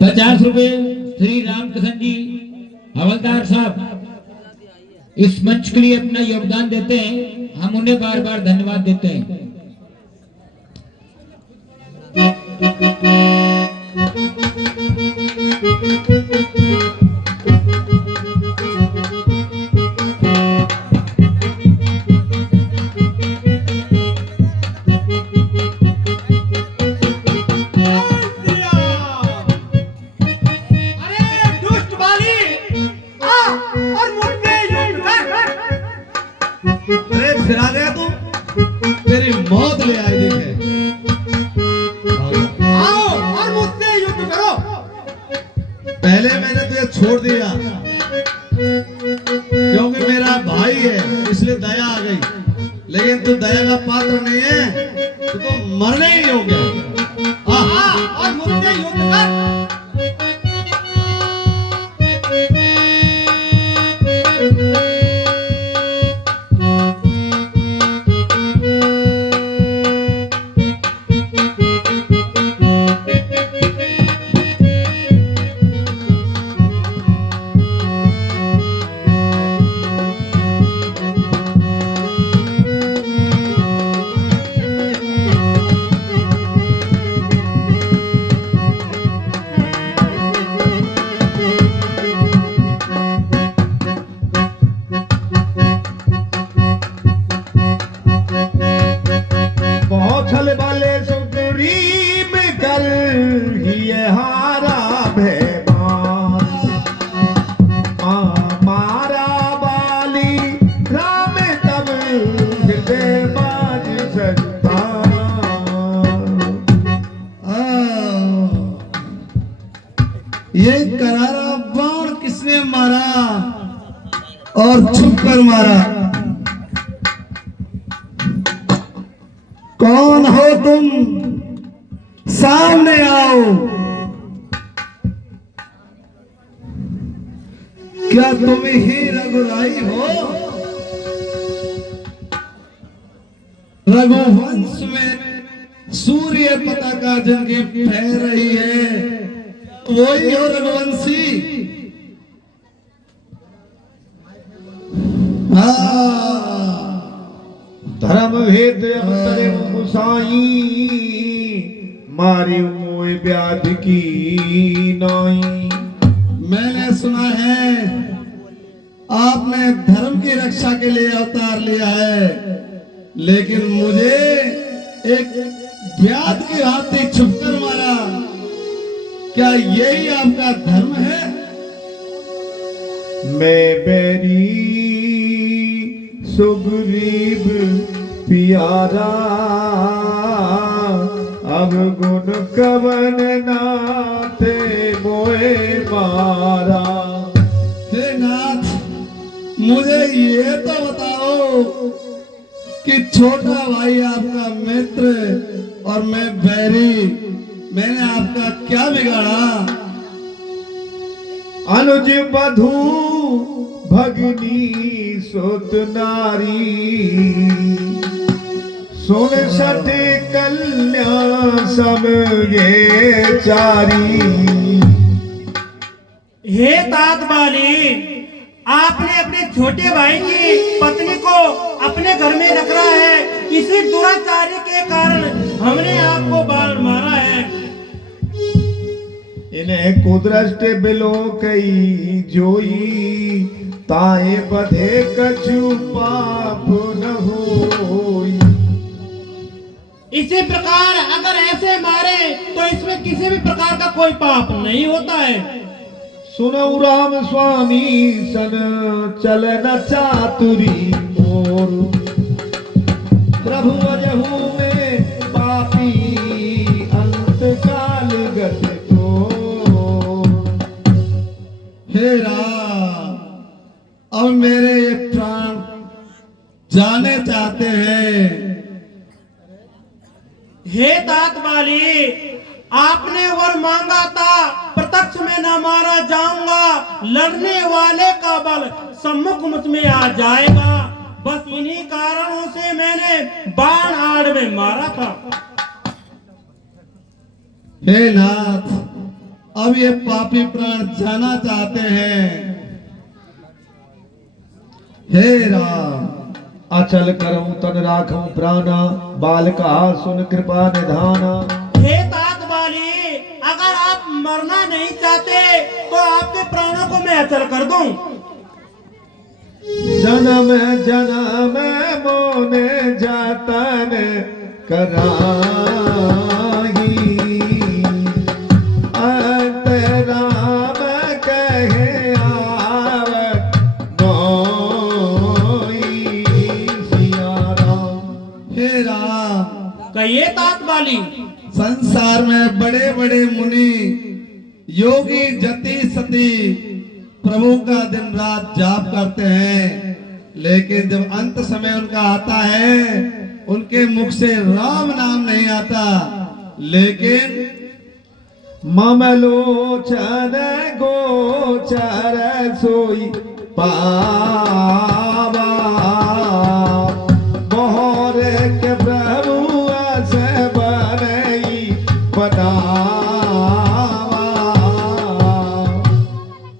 ₹50 श्री रामकृष्ण जी हवलदार साहब इस मंच के लिए अपना योगदान देते हैं। हम उन्हें बार बार धन्यवाद देते हैं। फिरा गया तू, तेरी मौत ले आई। देखे आओ और मुझसे युद्ध करो। पहले मैंने तुझे छोड़ दिया क्योंकि मेरा भाई है, इसलिए दया आ गई, लेकिन तू दया का पात्र नहीं है, तो मरने ही हो गया। और मुझसे युद्ध कर। ये करारा बाण किसने मारा और छुप कर मारा? कौन हो तुम? सामने आओ। क्या तुम ही रघुराई हो? रघुवंश में सूर्य पताका जिनकी फैल रही है, वही हो रघुवंशी। धर्म भेद अंतरे मुसाई, मारी मोए ब्याज की नाई। मैंने सुना है आपने धर्म की रक्षा के लिए अवतार लिया है, लेकिन मुझे एक ब्याज के हाथी छुपकर मारा। क्या यही आपका धर्म है? मैं बैरी सुग्रीव प्यारा, अब गुण कवन नाते मोए मारा। हे नाथ, मुझे ये तो बताओ कि छोटा भाई आपका मित्र और मैं बैरी, मैंने आपका क्या बिगाड़ा? अनुज बधू भगनी सुत नारी, सुन सठे कल्याण सब ये चारी। हे तात बाली, आपने अपने छोटे भाई की पत्नी को अपने घर में रखा है। इसी दुराचारी के कारण हमने आपको बाल मारा है। इन्हें कुदरत बिलो कई जोई, ताए बधे कछु पाप न होई। इसी प्रकार अगर ऐसे मारे तो इसमें किसी भी प्रकार का कोई पाप नहीं होता है। सुनो राम स्वामी सन चलन चातुरी मोर, प्रभु अजहू में पापी अंत काल गत को। हे राम, अब मेरे ये प्राण जाने चाहते हैं। हे तात बाली, आपने वर मांगा था, प्रत्यक्ष में न मारा जाऊंगा, लड़ने वाले का बल सम्मुख मुझ में आ जाएगा। बस इन्हीं कारणों से मैंने बाण आड़ में मारा था। हे नाथ, अब ये पापी प्राण जाना चाहते हैं। हे राम, अचल करऊं तन राखूं प्राणा, बाल कहा सुन कृपा निधाना। हे तात बाली, अगर आप मरना नहीं चाहते तो आपके प्राणों को मैं अचल कर दूं। जन्म जन्म मोने जतन कराही, अंत राम कहे आवत मोई सिया राम। हे राम, कहिए तात बाली। संसार में बड़े बड़े मुनि योगी जति सती प्रभु का दिन रात जाप करते हैं, लेकिन जब अंत समय उनका आता है उनके मुख से राम नाम नहीं आता। लेकिन ममलोचन गोचर सोई पावा, मोहर के प्रभु से बनई बनावा।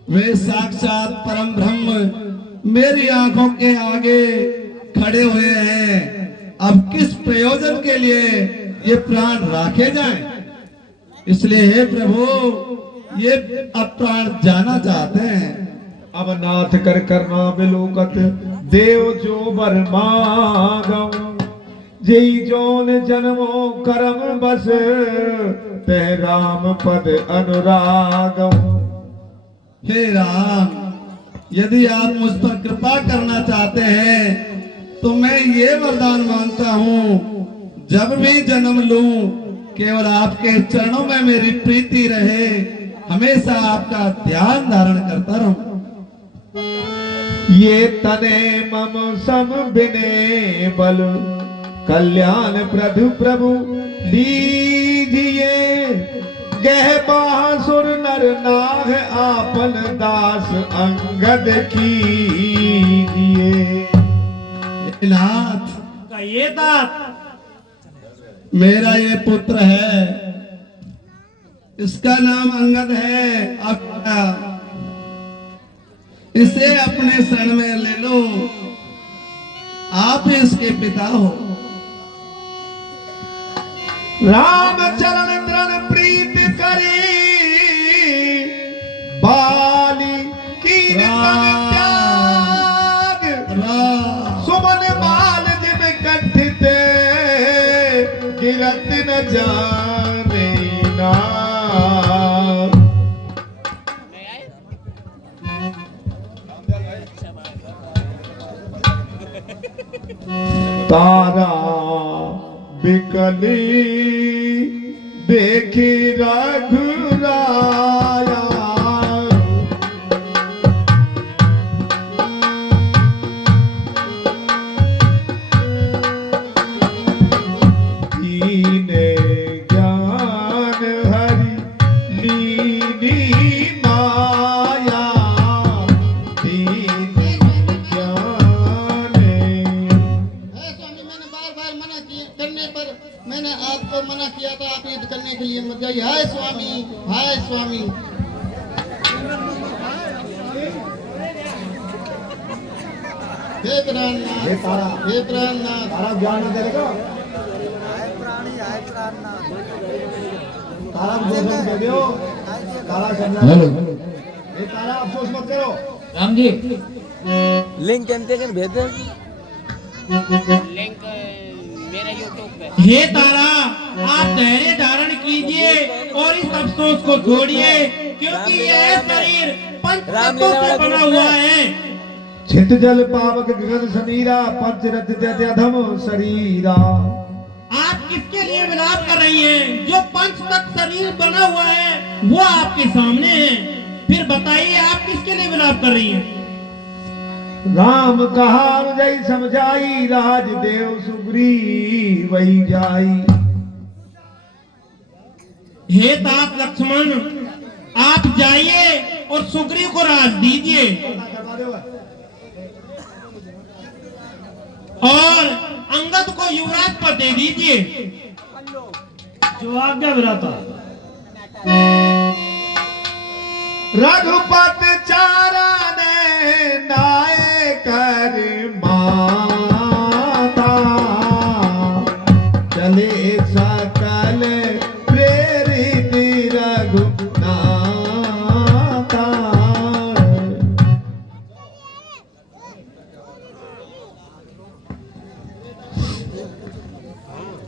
वे साक्षात परम ब्रह्म मेरी आंखों के आगे खड़े हुए हैं। अब किस प्रयोजन के लिए ये प्राण राखे जाएं? इसलिए हे प्रभु, ये अब प्राण जाना चाहते हैं। अब नाथ कर करना बिलोकत, देव जो बर मांगऊं, जई जोन जन्मो करम बस, तह राम पद अनुरागऊं। हे राम, यदि आप मुझ पर कृपा करना चाहते हैं तो मैं ये वरदान मांगता हूँ, जब भी जन्म लूं केवल आपके चरणों में मेरी प्रीति रहे, हमेशा आपका ध्यान धारण करता रहूं। ये तने मम सम बिने बल, कल्याण प्रभु प्रभु लीजिए, गह बासुर नर नाग आपन दास अंगद कीजिए। नाथ, कहिए तात। मेरा ये पुत्र है, इसका नाम अंगद है। अब इसे अपने शरण में ले लो, आप ही इसके पिता हो। राम चरण द्रण प्रीत करी, बाली की त्याग, सुमन बाल जिन कठिते, गिरत न जाने ना। तारा बिकली देखी रघुराया, दीने ज्ञान हरि लीनी माया, दीने ज्ञान। स्वामी, मैंने बार बार मना किया करने पर मैंने आपको मना किया था, आप ये करने के लिए मत जाइए। हाय स्वामी, हाय स्वामी। हे प्राणनाथ, हे प्राणनाथ, तारा ज्ञान न देगा, तारा अफसोस मत करो, तारा करना। हेलो ये तारा अफसोस मत करो। राम जी, लिंक कैमते कर भेज दे। हे तारा, आप धैर्य धारण कीजिए और इस अफसोस को छोड़िए, क्योंकि यह शरीर पंच तत्वों से बना हुआ है। छित जल पावक गगन समीरा, पंच रथ अधम शरीरा। आप किसके लिए विलाप कर रही हैं? जो पंच तत्व शरीर बना हुआ है वो आपके सामने है। फिर बताइए आप किसके लिए विलाप कर रही हैं? राम कहा जय समझाई, राज देव सुग्रीव वही जाई। हे तात लक्ष्मण, आप जाइए और सुग्रीव को राज दीजिए और अंगद को युवराज पद दे दीजिए। जो आज्ञा विराता। रघुपत चारण नाय कर माता चले सकल प्रेरित रघुनाथा।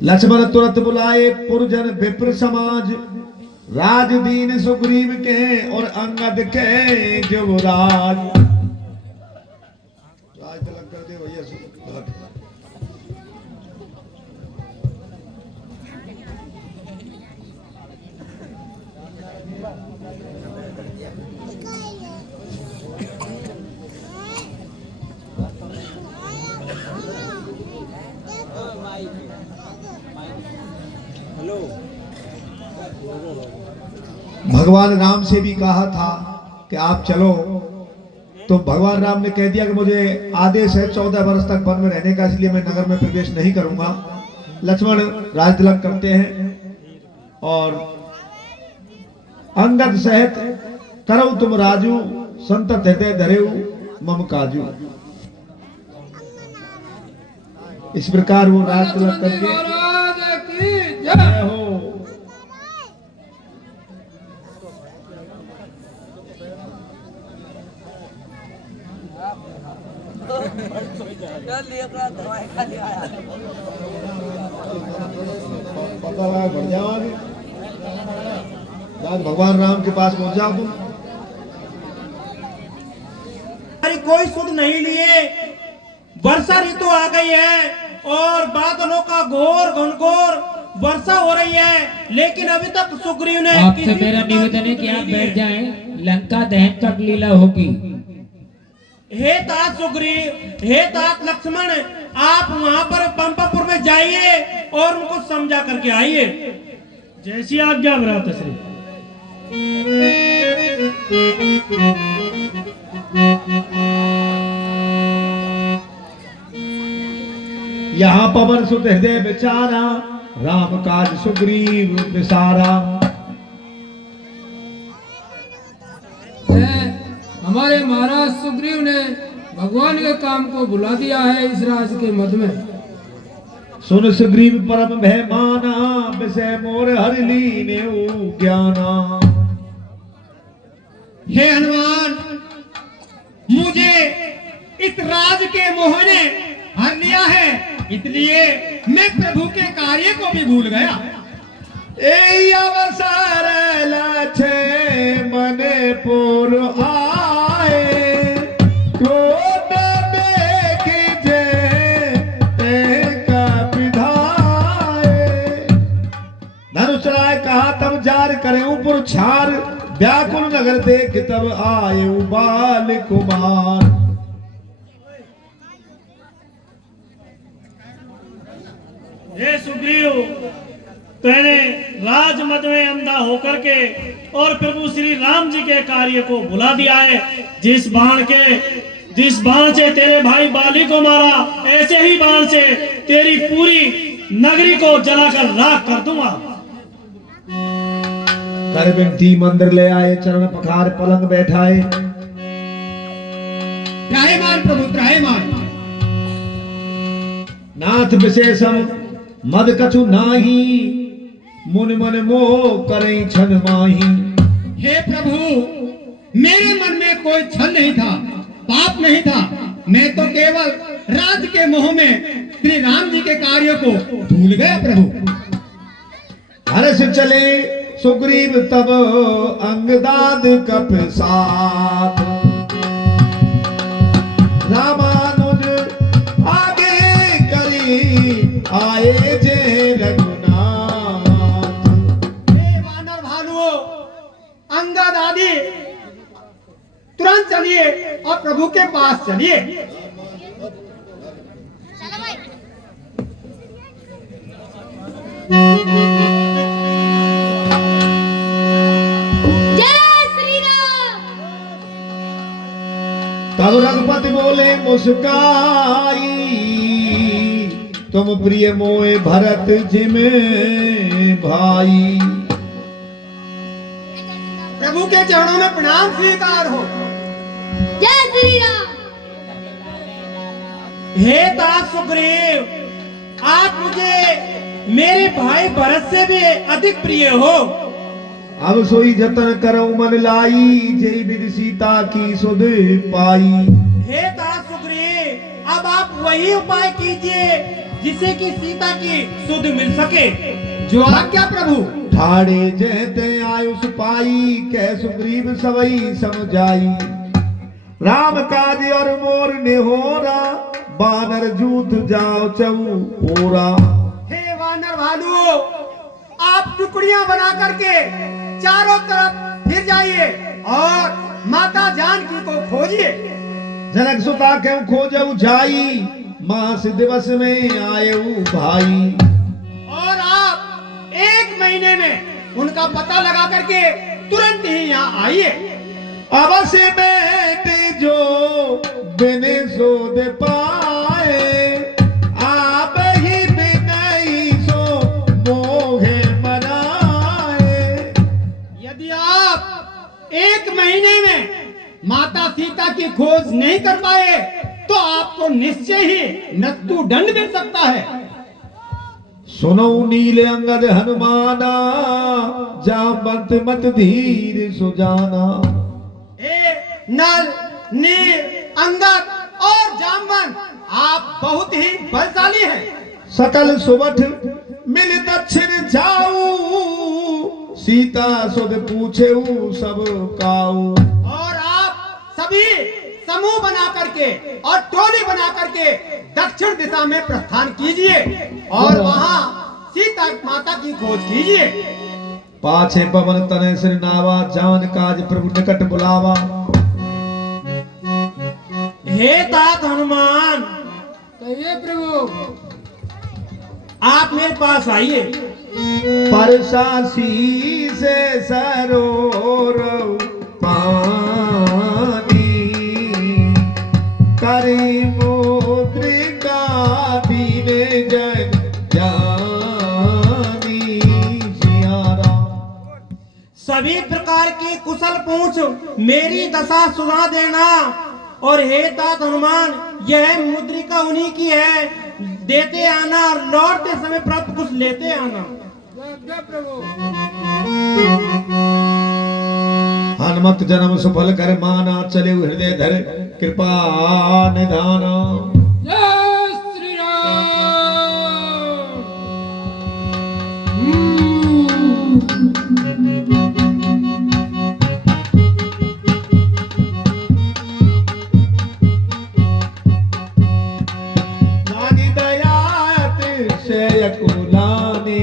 लक्ष्मण तुरंत बुलाए पुरजन विप्र समाज राज दीन सुग्रीव के और अंगद के युवराज। राज तिलक कर दे भैया। भगवान राम से भी कहा था कि आप चलो, तो भगवान राम ने कह दिया कि मुझे आदेश है 14 वर्ष तक वन में रहने का, इसलिए मैं नगर में प्रवेश नहीं करूंगा। लक्ष्मण राज तिलक करते हैं और अंगद सहित करो तुम राजू संत हृदय धरेऊ मम काजू। इस प्रकार वो राज तिलक करके जय हो। पता लगा बढ़ जाओगे, भगवान राम के पास पहुंच जाओ तुम। कोई सुध नहीं लिए, वर्षा ऋतु आ गई है और बादलों का घोर घनघोर वर्षा हो रही है, लेकिन अभी तक सुग्रीव ने आपसे मेरा निवेदन है कि आप बैठ जाएं, लंका दहन तक लीला होगी। हे तात सुग्रीव, हे तात लक्ष्मण, आप वहां पर पंपापुर में जाइए और उनको समझा करके आइए। जैसी आज्ञा भ्राताश्री। यहाँ पवन सुत हृदय बेचारा राम काज सुग्रीव विसारा। हमारे महाराज सुग्रीव ने भगवान के काम को बुला दिया है इस राज के मध्य में। सुन सुग्रीव परम भय माना विषय मोर हरि लीने ज्ञाना। हे हनुमान, मुझे इस राज के मोह ने हर लिया है, इसलिए मैं प्रभु के कार्य को भी भूल गया। ए अवसर लछे मन पुर आए क्रोध देख जे एक विधाए। धनुषराय कहा तब जार करे पुर छार व्याकुल नगर देख तब आए बाल कुमार। हे सुग्रीव, तूने राजमद में अंधा होकर के और प्रभु श्री राम जी के कार्य को भुला दिया है। जिस बाण से तेरे भाई बाली को मारा, ऐसे ही बाण से तेरी पूरी नगरी को जलाकर राख कर दूंगा। कर बिनती मंदिर ले आए चरण पखार पलंग बैठाए। त्राहिमाम प्रभु त्राहिमाम। नाथ विशेषम मद कछु नाही मुन मन मोह करे छन माही। हे प्रभु, मेरे मन में कोई छल नहीं था, पाप नहीं था, मैं तो केवल राज के मोह में श्री राम जी के कार्य को भूल गया प्रभु। हर्ष चले सुग्रीव तब अंगदाद कप साथ रामानुज आगे करी आए जे रघुनाथ। हे वानर भालुओं, अंगद आदि, तुरंत चलिए और प्रभु के पास चलिए। तब रघुपति बोले मुस्काई तुम प्रिय मोए भरत जिमे भाई। प्रभु प्रभु के चरणों में प्रणाम स्वीकार हो। जय श्री राम। हे तात सुग्रीव, आप मुझे मेरे भाई भरत से भी अधिक प्रिय हो। अब सोई जतन करऊं मन लाई, जय विधि सीता की सुध पाई। हे तात सुग्रीव, अब आप वही उपाय कीजिए जिससे कि सीता की सुध मिल सके। जो आज्ञा प्रभु। ठाड़े जहते आयुष पाई, कह सुग्रीव सवई समझाई। राम काज और मोर निहोरा, बानर जूथ जाओ चौरा। हे वानर भालू, आप टुकड़ियां बना करके चारों तरफ फिर जाइए और माता जानकी को खोजिए। जनक सुता क्यों खोजऊ जाई, मास दिवस में आयऊ भाई। और आप 1 महीने में उनका पता लगा करके तुरंत ही यहाँ आइए। अवश्य बेटे जो बिने सोद पाए, आप ही बिनई सो मोहे मनाए। यदि आप 1 महीने में माता सीता की खोज नहीं कर पाए तो आपको निश्चय ही मृत्यु दंड मिल सकता है। सुनो नील अंगद हनुमाना, जामवंत मत धीर सुजाना। नल, नील, अंगद और जामवंत, आप बहुत ही बलशाली हैं। सकल सुबठ मिल दक्षिण जाऊ, सीता सुध पूछेऊ सब काऊ। और आप सभी समूह बना करके और टोली बना करके दक्षिण दिशा में प्रस्थान कीजिए और वहाँ सीता माता की खोज कीजिए। पाछे पवन तनय सिर नावा, जान काज प्रभु निकट बुलावा। हे तात हनुमान, कहिए प्रभु। आप मेरे पास आइए। परसासी से सरोर पानी, करी मुद्रिका दीने जन जानी। सियारा सभी प्रकार की कुशल पूछ मेरी दशा सुना देना। और हे तात हनुमान, यह मुद्रिका उन्हीं की है, देते आना और लौटते समय प्राप्त कुछ लेते आना। हनुमत जन्म सुफल कर माना, चले हृदय धर कृपा निधाना। जय श्री राम। लागी दयात से कुलाने,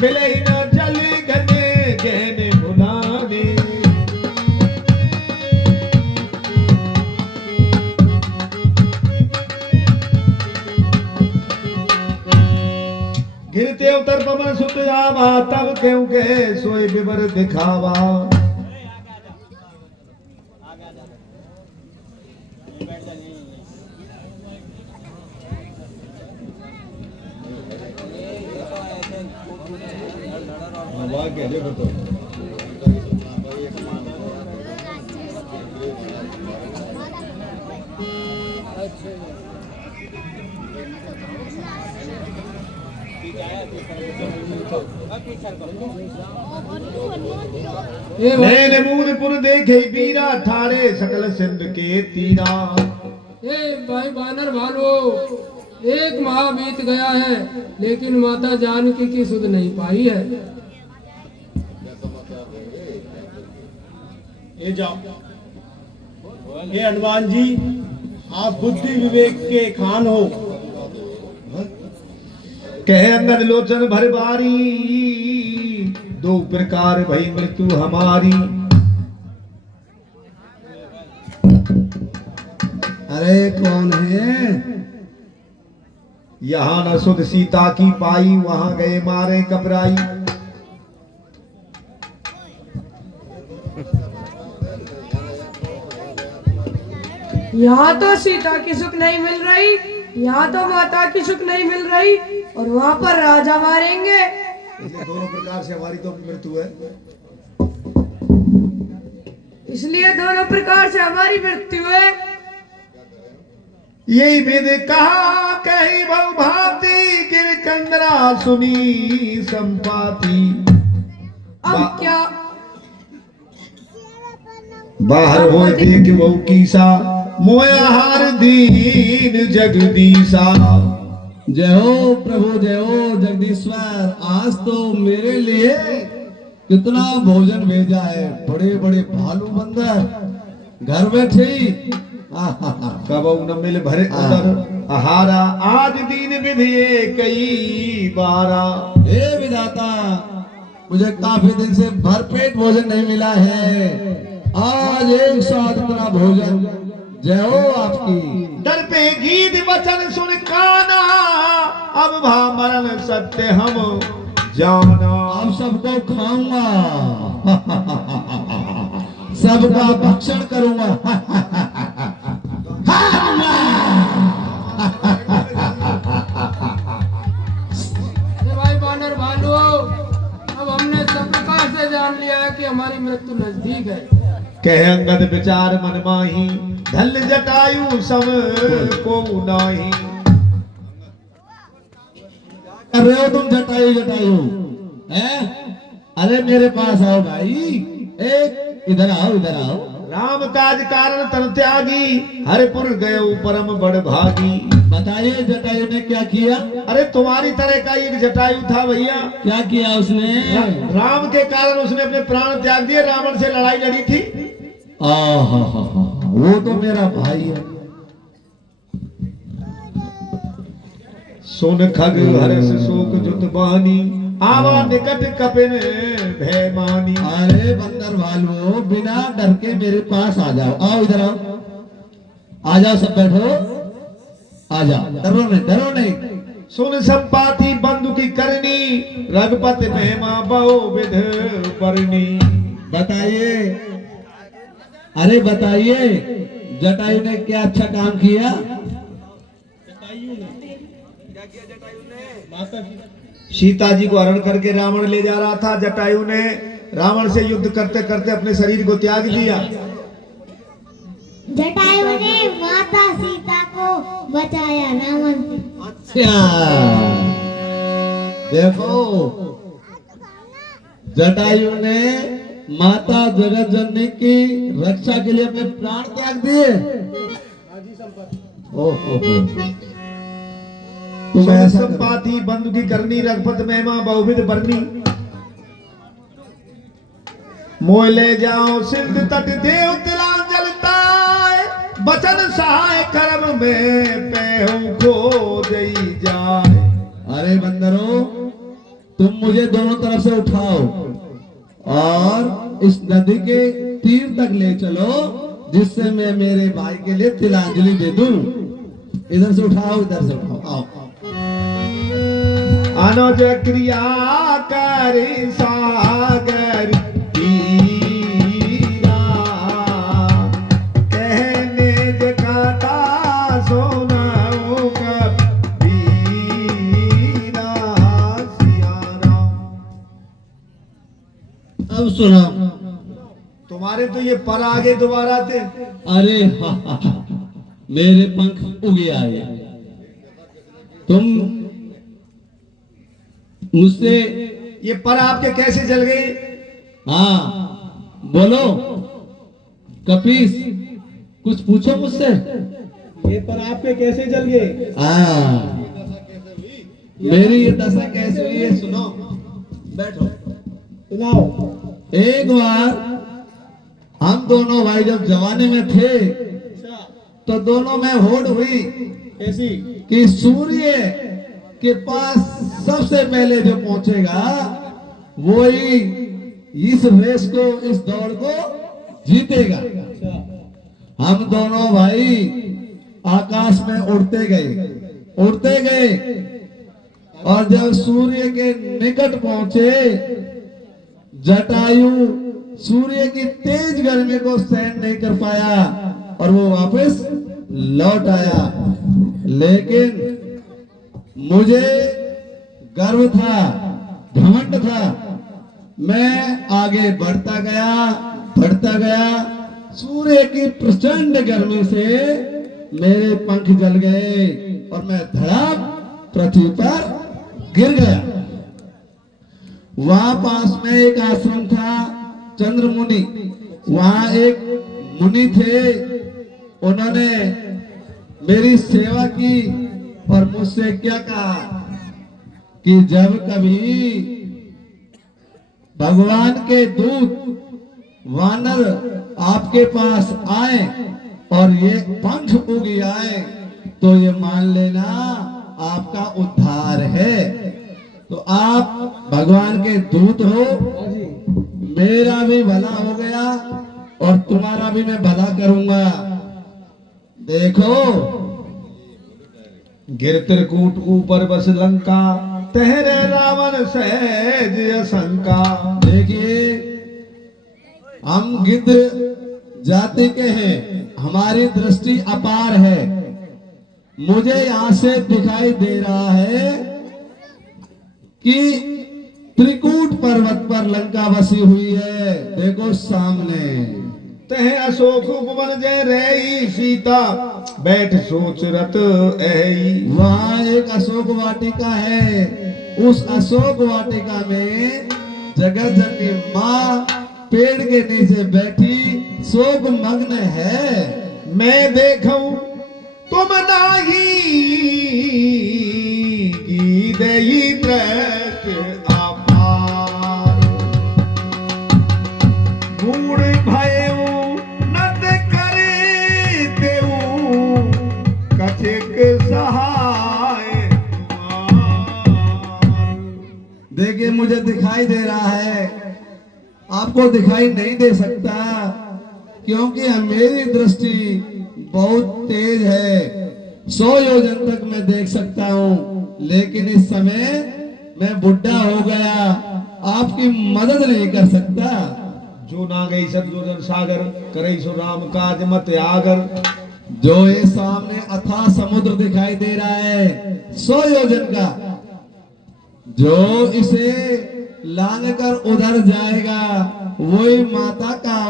मिले न जल गने गहने बुलाने। गिरते उतर पवन सुत आवा, तब क्यों के सोए विवर दिखावा। नैन मूल पुर देखे बीरा, ठाड़े सकल सिंध के तीरा। भाई बानर भालो, 1 माह बीत गया है लेकिन माता जानकी की सुध नहीं पाई है। ये जाओ। हे हनुमान जी, आप बुद्धि विवेक के खान हो। कह अंगद लोचन भर बारी, 2 प्रकार भई मृत्यु हमारी। अरे कौन है? यहाँ न सुध सीता की पाई, वहां गए मारे कपराई। यहाँ तो सीता की सुख नहीं मिल रही, यहाँ तो माता की सुख नहीं मिल रही, और वहाँ पर राजा मारेंगे। इसलिए दोनों प्रकार से हमारी तो मृत्यु है। इसलिए दोनों प्रकार से हमारी मृत्यु है। यही वेद कहा कही बहु भांति गिर कंदरा सुनी संपाति। अब क्या बाहर हो देख बहु कीसा मोया हार दीन जगदीशा। जय हो प्रभु, जय हो जगदीश्वर। आज तो मेरे लिए कितना भोजन भेजा है। बड़े बड़े भालू बंदर घर बैठे ही कबऊ न मिल भरे उदर आहारा। आज दीन विधिये कई बारा। हे विधाता, मुझे काफी दिन से भरपेट भोजन नहीं मिला है। आज एक साथ इतना भोजन। जय हो आपकी। दर पे गीत वचन सुन काना अब भामरण सत्य हम जाना। अब सबको खाऊंगा, सबका भक्षण करूंगा। भाई बानर भालू, अब हमने सब प्रकार से जान लिया है कि हमारी मृत्यु नजदीक है। कह अंगद विचार मन माही धल जटायु सब को नाही। कर रहे हो तुम जटायु जटायु हैं? अरे मेरे पास आओ भाई, एक इधर आओ, इधर आओ। राम काज कारण तन त्यागी हरिपुर गए परम बड़ भागी। बताइए जटायु ने क्या किया? अरे तुम्हारी तरह का एक जटायु था भैया। क्या किया उसने? राम के कारण उसने अपने प्राण त्याग दिए। रावण से लड़ाई लड़ी थी। वो तो मेरा भाई है। सोन खग हर्ष शोक जुत बानी आवा निकट कपिन भय मानी। अरे बंदर भालू, बिना डर के मेरे पास आ जाओ। आओ इधर आओ, आ जाओ, सब बैठो, आ जाओ। डरो नहीं, डरो नहीं। सुन संपाति बंधु की करनी रघुपति महिमा बहु विध परनी। बताइए, अरे बताइए जटायु ने क्या अच्छा काम किया? सीता जी को हरण करके रावण ले जा रहा था। जटायु ने रावण से युद्ध करते करते अपने शरीर को त्याग दिया। जटायु ने माता सीता को बचाया रावण से। अच्छा, देखो जटायु ने माता जगत जननी की रक्षा के लिए अपने प्राण त्याग दिए। ओहो, तुम ऐसा करो। संपाति बंधु की करनी रघुपत महिमा बहुविध बरनी। मोह ले जाओ सिंध तट देव तिलांजल ताय। बचन सहाय कर्म में पैहु खो जई जाए। अरे बंदरों, तुम मुझे दोनों तरफ से उठाओ और इस नदी के तीर तक ले चलो, जिससे मैं मेरे भाई के लिए तिलांजलि दे दूं। इधर से उठाओ, इधर से उठाओ, आओ। अनुज क्रिया कर सागर तीरा। कहने जकाता सोनाओ कबीरा। सियारा। अब सुनो। तुम्हारे तो ये पर आगे दोबारा थे। अरे मेरे पंख उगे आए। तुम मुझसे ये पर आपके कैसे जल गए? हाँ बोलो कपीस, कुछ पूछो मुझसे। ये पर आपके कैसे जल गए? हाँ, मेरी ये दशा कैसे हुई है सुनो। बैठो, सुनाओ। एक बार हम दोनों भाई जब जवानी में थे तो दोनों में होड़ हुई ऐसी कि सूर्य के पास सबसे पहले जो पहुंचेगा वही इस रेस को, इस दौड़ को जीतेगा। हम दोनों भाई आकाश में उड़ते गए और जब सूर्य के निकट पहुंचे, जटायु सूर्य की तेज गर्मी को सहन नहीं कर पाया और वो वापस लौट आया। लेकिन मुझे गर्व था, घमंड था। मैं आगे बढ़ता गया सूर्य की प्रचंड गर्मी से मेरे पंख जल गए और मैं धड़ाम पृथ्वी पर गिर गया। वहां पास में एक आश्रम था, चंद्र मुनि। वहां एक मुनि थे, उन्होंने मेरी सेवा की और मुझसे क्या कहा कि जब कभी भगवान के दूत वानर आपके पास आए और ये पंख उगी आए तो ये मान लेना आपका उद्धार है। तो आप भगवान के दूत हो, मेरा भी भला हो गया और तुम्हारा भी मैं भला करूंगा। देखो, गिर त्रिकूट ऊपर बस लंका, तहरे रावण सहज असंका। देखिए, हम गिद्ध जाति के हैं, हमारी दृष्टि अपार है। मुझे यहां से दिखाई दे रहा है कि त्रिकूट पर्वत पर लंका बसी हुई है। देखो सामने, तह अशोक उपवन जय रही सीता, बैठ सोच रत ऐ। वहां एक अशोक वाटिका है, उस अशोक वाटिका में जगत जननी माँ पेड़ के नीचे बैठी शोक मग्न है। मैं देखूं तुम नाही की दई दृष्ट अपार, मूड भयऊ नत करे देऊ, कछेक सहाय तुम्हार। देखिए, मुझे दिखाई दे रहा है, आपको दिखाई नहीं दे सकता क्योंकि मेरी दृष्टि बहुत तेज है। 100 योजन तक मैं देख सकता हूँ, लेकिन इस समय मैं बुढ़ा हो गया, आपकी मदद नहीं कर सकता। जो ना गई सब योजन सागर, करे सो राम काज मत आगर। जो ये सामने अथाह समुद्र दिखाई दे रहा है 100 योजन का, जो इसे लांग कर उधर जाएगा वही माता का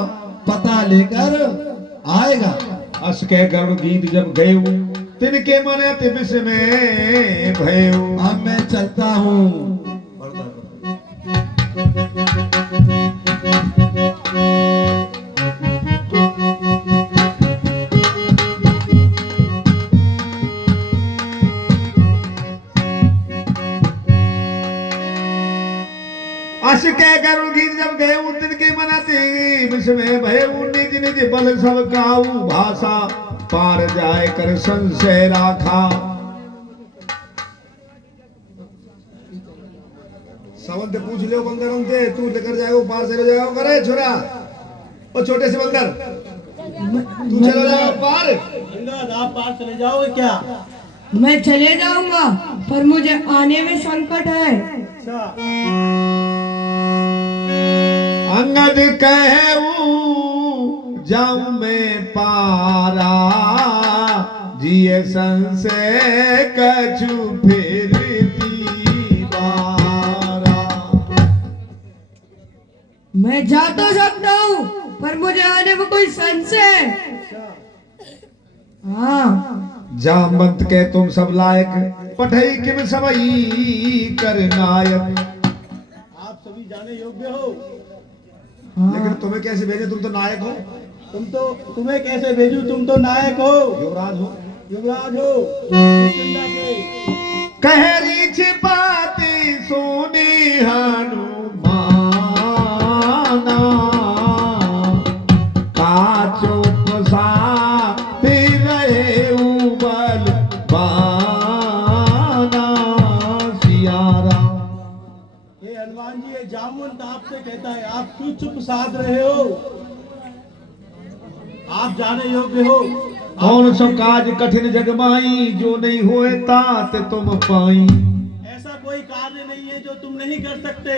पता लेकर आएगा। अस कह गरुड़ गीत जब गए तिनके मने तिबिस में भयऊ। अब मैं चलता हूँ। अस कह गरुड़ गीत जब गए तिनके मनाते में भयऊ, निज निज बल सब काऊ, भाषा पार जाए कर संशय राखा। सावंत पूछ लियो बंदरों से, तू लेकर जाएगा पार से जाएगा। करे छोरा, और छोटे से बंदर, तू चला जाएगा पार। आप पार चले जाओगे क्या? मैं चले जाऊंगा, पर मुझे आने में संकट है। अच्छा, अंगद कहू जाऊं मैं पारा, जिए संशय कछु फिर दीवारा। मैं जा तो सकता हूँ, पर मुझे आने में कोई संशय। हाँ, जा मत के तुम सब लायक, पठई किम सबई कर नायक। आप सभी जाने योग्य हो, लेकिन तुम्हें कैसे भेजे? तुम तो नायक हो। तुम्हें कैसे भेजू? तुम तो नायक हो, युवराज हो, युवराज हो किष्किंधा के। कहरी छिपाती सोनी हनुमाना, काचो पसाती रहे उबल बाना सियारा। ये हनुमान जी, ये जामवंत आपसे कहता है, आप क्यों चुप साध रहे हो? आप जाने योग्य हो। कौन सो काज कठिन जगमाई, जो नहीं होए तात तुम पाई। ऐसा कोई कार्य नहीं है जो तुम नहीं कर सकते।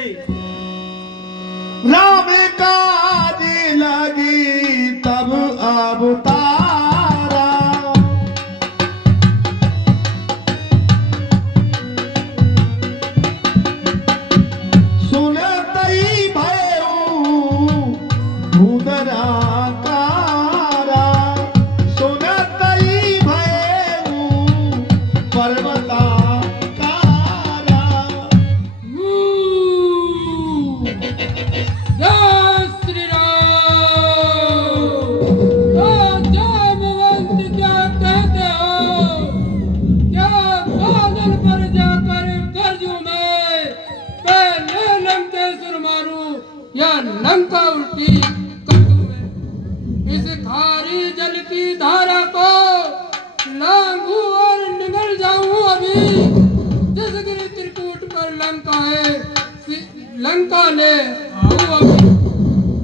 राम काज लगी तब अवतारा, सुनतई भयऊ भूदरा का की धारा को लांघू और निगल जाऊं अभी। जिस गिरि त्रिकूट पर लंका है, लंका ले आऊं अभी।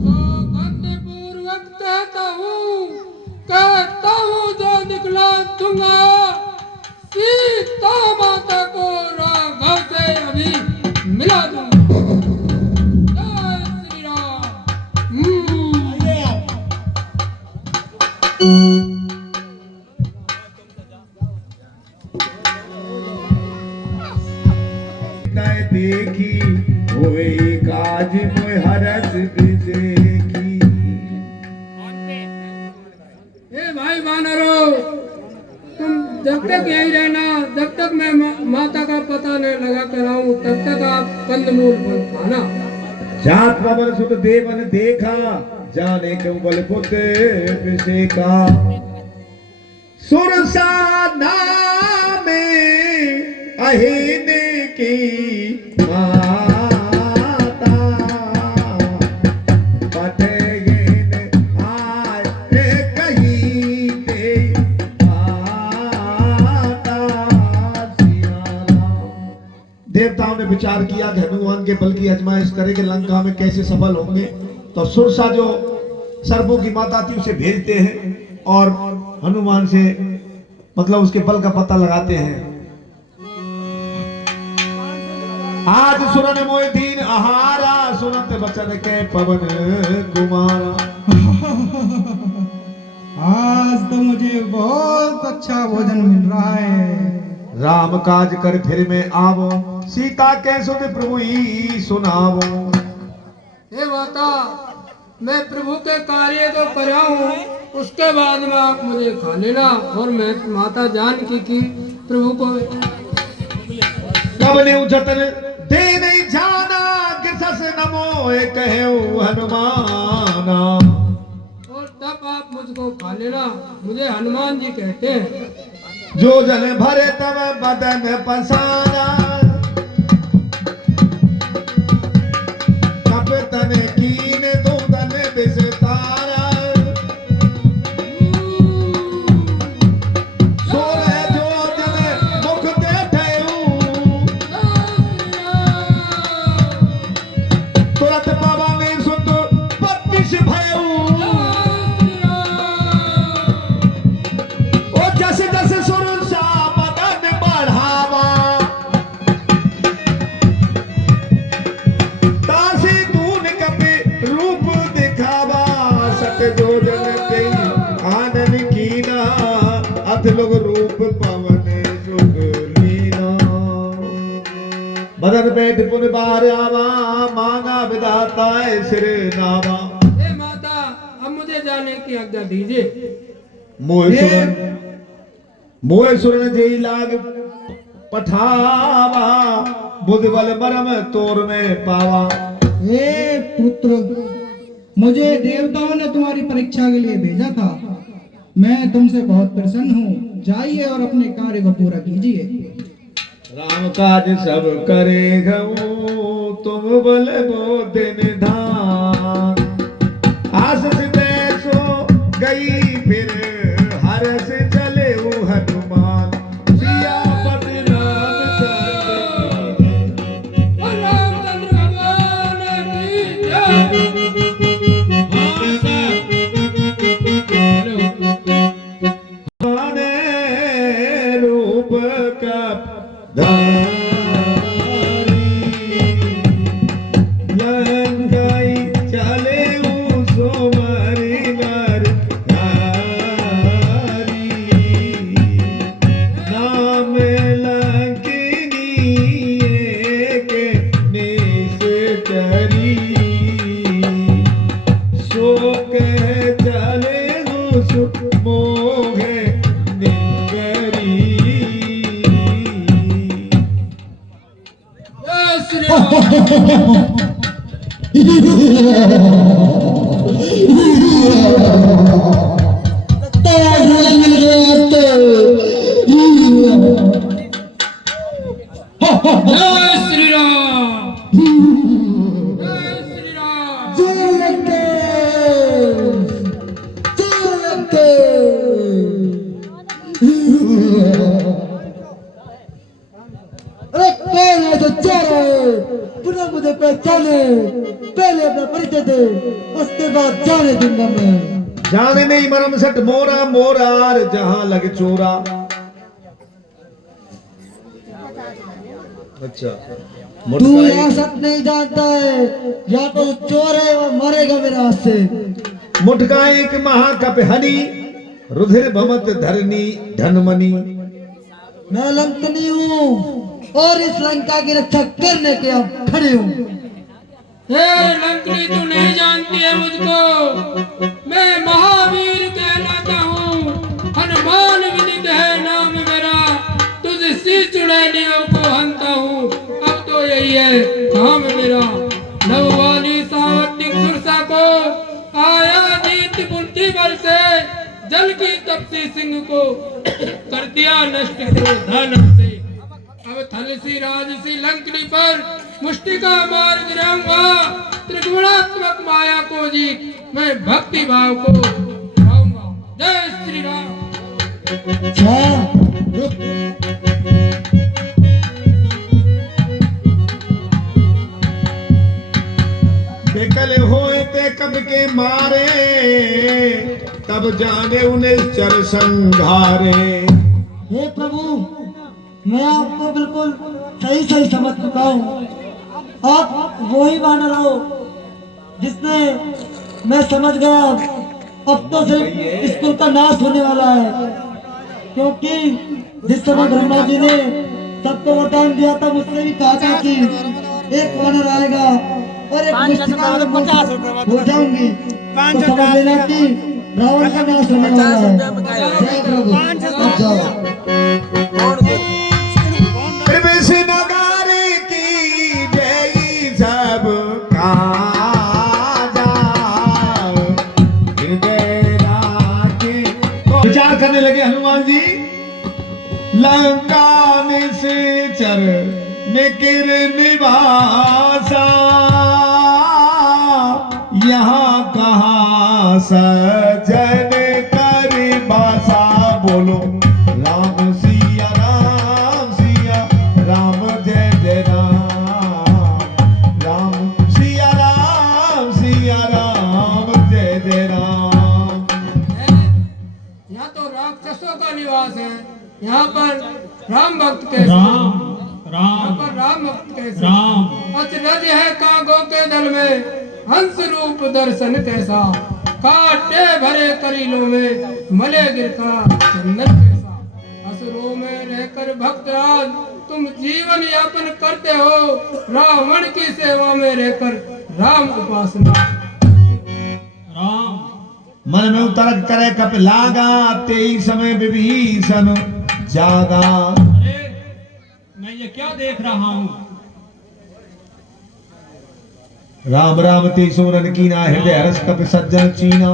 तो बंदे पूर्वक कहता हूँ जो दिखला दूंगा, सीता माता को राघव से अभी मिला दूंगा। जय श्री राम। देखी होए काज मोय हरस देखी। ए भाई वानरो, तुम जब तक यही रहना, जब तक मैं माता का पता न लगा कर आऊं, तब तक आप कंदमूल फल खाना। जात पवन सुत देवन देखा, जाने क्यों बल पुत्र विषेका। सुरसा नामे अहिन की माता, पठयन आए कहीं ते माता सिया राम। देवताओं ने विचार किया कि हनुमान के बल की आजमाइश करेंगे, लंका में कैसे सफल होंगे। तो सुरसा जो सर्पों की माता थी उसे भेजते हैं और हनुमान से मतलब उसके बल का पता लगाते हैं। आज सुरन मोय दीन आहारा, सुनत बचन के पवन कुमारा। आज तो मुझे बहुत अच्छा भोजन मिल रहा है। राम काज कर फिर में आवो, सीता के सुध प्रभु ही सुनावो। हे माता, मैं प्रभु के कार्य तो करा हूँ, उसके बाद में आप मुझे खा लेना। और मैं माता जानकी की प्रभु को कब ने उजतन दे नहीं जाना, किसस नमो कहे हनुमाना। और तब आप मुझको खा लेना। मुझे हनुमान जी कहते हैं। जो जन भरे तब बदन पसारा, कब तन कीन दूधन विस्तारा। सोलह जो जन मुख देखऊ, तुरंत पवन सुत 25 भयऊ। ओ जस जस सुरसा मदन बढ़ावा, तासी दून कपि रूप दिखावा। सत जो जन कई आनन कीना, अथ लोग रूप पवन सुख लीना। बदन बैठ पुन बार आवा, मांगा विधाता सिर नावा। हे माता, अब मुझे जाने की आज्ञा दीजिए। मोह सुरन जेई लाग पठावा, बुद्ध बल मरम तोर में पावा। हे पुत्र, मुझे देवताओं ने तुम्हारी परीक्षा के लिए भेजा था। मैं तुमसे बहुत प्रसन्न हूँ। जाइए और अपने कार्य को पूरा कीजिए। राम काज सब करे गऊ, तुम बल बोध निधान। आस सो गई फिर हरस चले हनुमान। सियापति राम रामचंद्र भगवान की जय। रूप कप धारी, लंकाई चले सोमरी नर नारी। नाम लंकिनी के निश्चरी, शोक चले मोहे निगरी। जय श्री राम। जय श्री राम। जय श्री राम। दे, पहले अपना परिचय दे, उसके बाद जाने दूंगा मैं। जाने में ही मरम सट मोरा मोरार जहां लगे चोरा। अच्छा तू यहाँ सच नहीं जानता है, या तो चोर है वो मरेगा मेरे हाथ से। मुठका एक महाकप हनी रुधिर भमत धरनी धनमनी। मैं लंकनी हूँ और इस लंका की रक्षा करने के अब खड़े हूँ। लंकनी तू नहीं जानती है मुझको, मैं महावीर कहलाता हूँ, हनुमान विदित है नाम मेरा, तुझसे चुड़ैलियों को हंता हूँ। अब तो यही है काम मेरा, नववाली सावतिक सुरसा को आया जीत बुद्धि बल से, जल की तपसी सिंह को कर दिया नष्ट धन से। अब थलसी राजसी लंकनी पर मुष्टिका मार गिराऊंगा, त्रिगुणात्मक माया को जीत मैं भक्ति भाव को पाऊंगा। जय श्री राम। बेकल होए ते कब के मारे, तब जाने उन्हें चर संघारे। हे प्रभु, मैं आपको बिल्कुल सही सही समझ चुका हूँ। आप वही वानर हो जिसने मैं समझ गया अब तो सिर्फ स्कूल का नाश होने वाला है, क्योंकि जिस समय ब्रह्मा जी ने सबको वरदान दिया था, मुझसे भी कहा था कि एक वानर आएगा और एक मुष्टिका हो जाऊंगी, तो समझ लेना कि रावण का नाश होने वाला है। जय प्रभु, जाओ। नगारी की जय सब विचार करने लगे हनुमान जी। लंका निश्चर निकिर निवासा, यहाँ कहाँ सजन कर बासा। बोलो राम सिया राम सिया राम, जय जय राम राम सिया राम जय जय राम। यहाँ तो राक्षसों का निवास है, यहाँ पर राम भक्त कैसे? यहाँ पर राम भक्त कैसे? अचरज है कागों के दल में, हंस रूप दर्शन कैसा, काटे भरे करीलों में मले गिर का चंदन कैसा। असुरों में रहकर भक्तराज तुम जीवन यापन करते हो, रावण की सेवा में रहकर राम उपासना। मन में उतरक करे कप लागा, तेई समय विभीषण जागा। मैं ये क्या देख रहा हूँ? राम राम ते सोरन कीना, हृदय हर्ष कपि सज्जन चीना।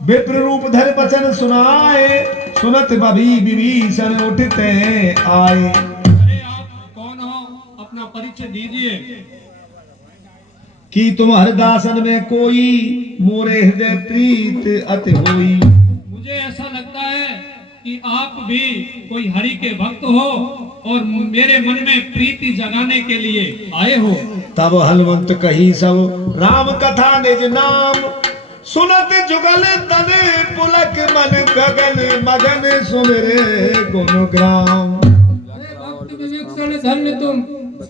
विप्र रूप धर बचन सुनाए, सुनत बभी विभीषण उठते आए। अरे आप कौन हो? अपना परिचय दीजिए। कि तुम हरदासन में कोई, मोरे हृदय प्रीत अति होई। मुझे ऐसा लगता है कि आप भी कोई हरि के भक्त हो और मेरे मन में प्रीति जगाने के लिए आए हो। तब हनुमंत कही सब राम कथा निज नाम, सुनत जुगल तन पुलक मन गगन मगन सुमिरे गुणग्राम। भक्त विभीषण धन्य तुम,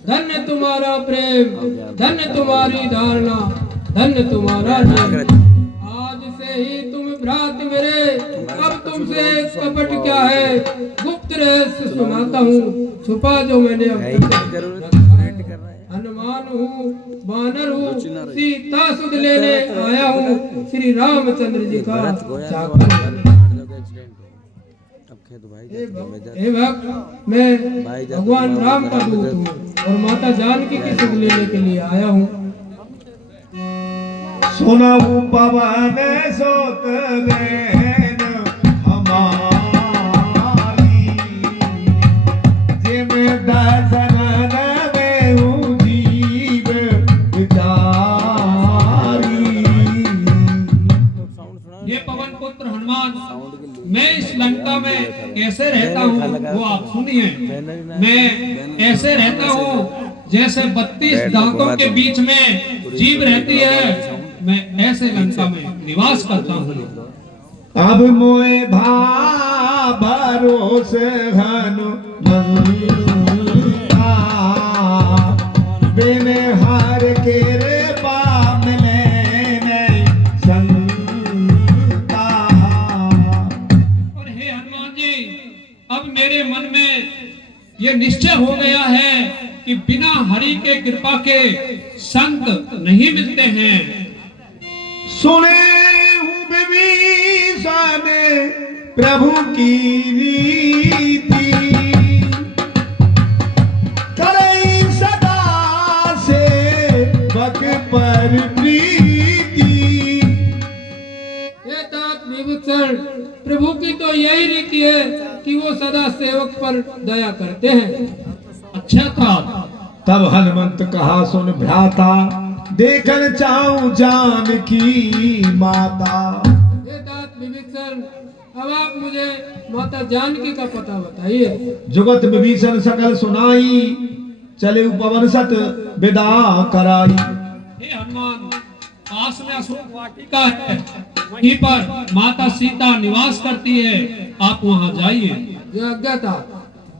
धन्य तुम्हारा प्रेम, धन्य तुम्हारी धारणा, धन्य तुम्हारा नाम। आज से ही तुम भ्रात मेरे, अब तुमसे कपट क्या है, गुप्त रहस्य सुनाता हूँ, छुपा जो मैंने अब तक। हनुमान हूँ, वानर हूँ, सीता सुध लेने आया हूँ, श्री रामचंद्र जी का चाकर। हे भक्त, मैं भगवान राम का दूत हूँ और माता जानकी की सुध लेने के लिए आया हूँ। सुनऊ पवन सोत लेन हमारी, जिम दर्शन देहु जीव विचारी। ये पवन पुत्र हनुमान, मैं इस लंका में कैसे रहता हूँ वो आप सुनिए। मैं ऐसे रहता हूँ जैसे 32 दांतों के बीच में जीभ रहती है, मैं ऐसे लंका में निवास करता हूँ। अब मोए भरोसे हनुमंता बिन हार के रे बाम लेने संता। और हे हनुमान जी, अब मेरे मन में ये निश्चय हो गया है कि बिना हरि के कृपा के संत नहीं मिलते हैं। सुने हूँ विभीषण प्रभु की रीति करे सदा से बक पर प्रीति। हे तात विभीषण, प्रभु की तो यही रीति है कि वो सदा सेवक पर दया करते हैं। अच्छा तात। तब हनुमंत कहा सुन भ्राता देखन चाहूं जानकी माता। हे तात विभीषण, अब आप मुझे माता जानकी का पता बताइए। जुगत विभीषण सकल सुनाई चले पवन सत विदा कराई। हे हनुमान, पास में अशोक वाटिका है, वहीं पर माता सीता निवास करती है, आप वहां जाइए। जय अज्ञाता,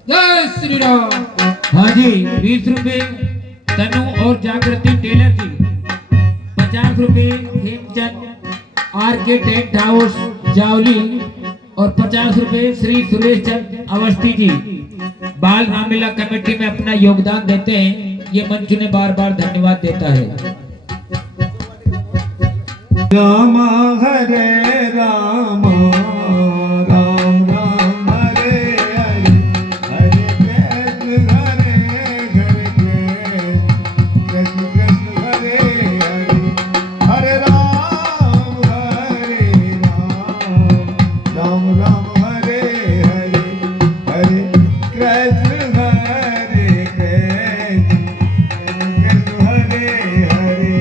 जय श्री राम। हाँ जी, 20 रुपए तनु और जागृति टेलर की, 50 रुपए हेमचंद आर के टेंट हाउस जावली और 50 रुपए श्री सुरेश चंद अवस्थी जी बाल रामलीला कमेटी में अपना योगदान देते हैं। ये मंच ने बार बार धन्यवाद देता है। राम हरे राम राम राम हरे हरे हरे कृष्ण हरे कृष्ण कृष्ण हरे हरे हरे राम राम राम हरे हरे हरे कृष्ण हरे कृष्ण कृष्ण हरे हरे।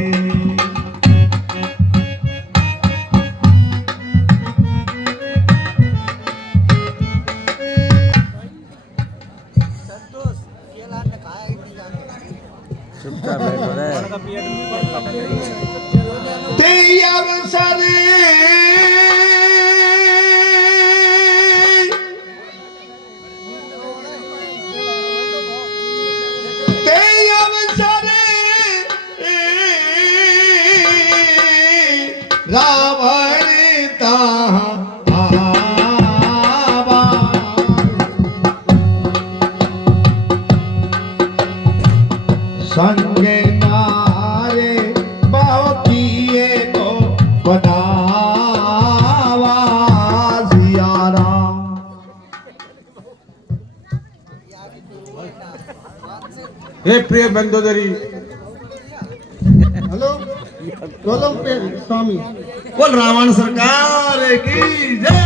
चुपचाप बैठो रे। ते अवसर ते अवसर रावण संगे नारे बहु किए तो बनावा सिया राम। हे प्रिय बंदोदरी, हेलो बोलो स्वामी, बोल रावण सरकार की जय।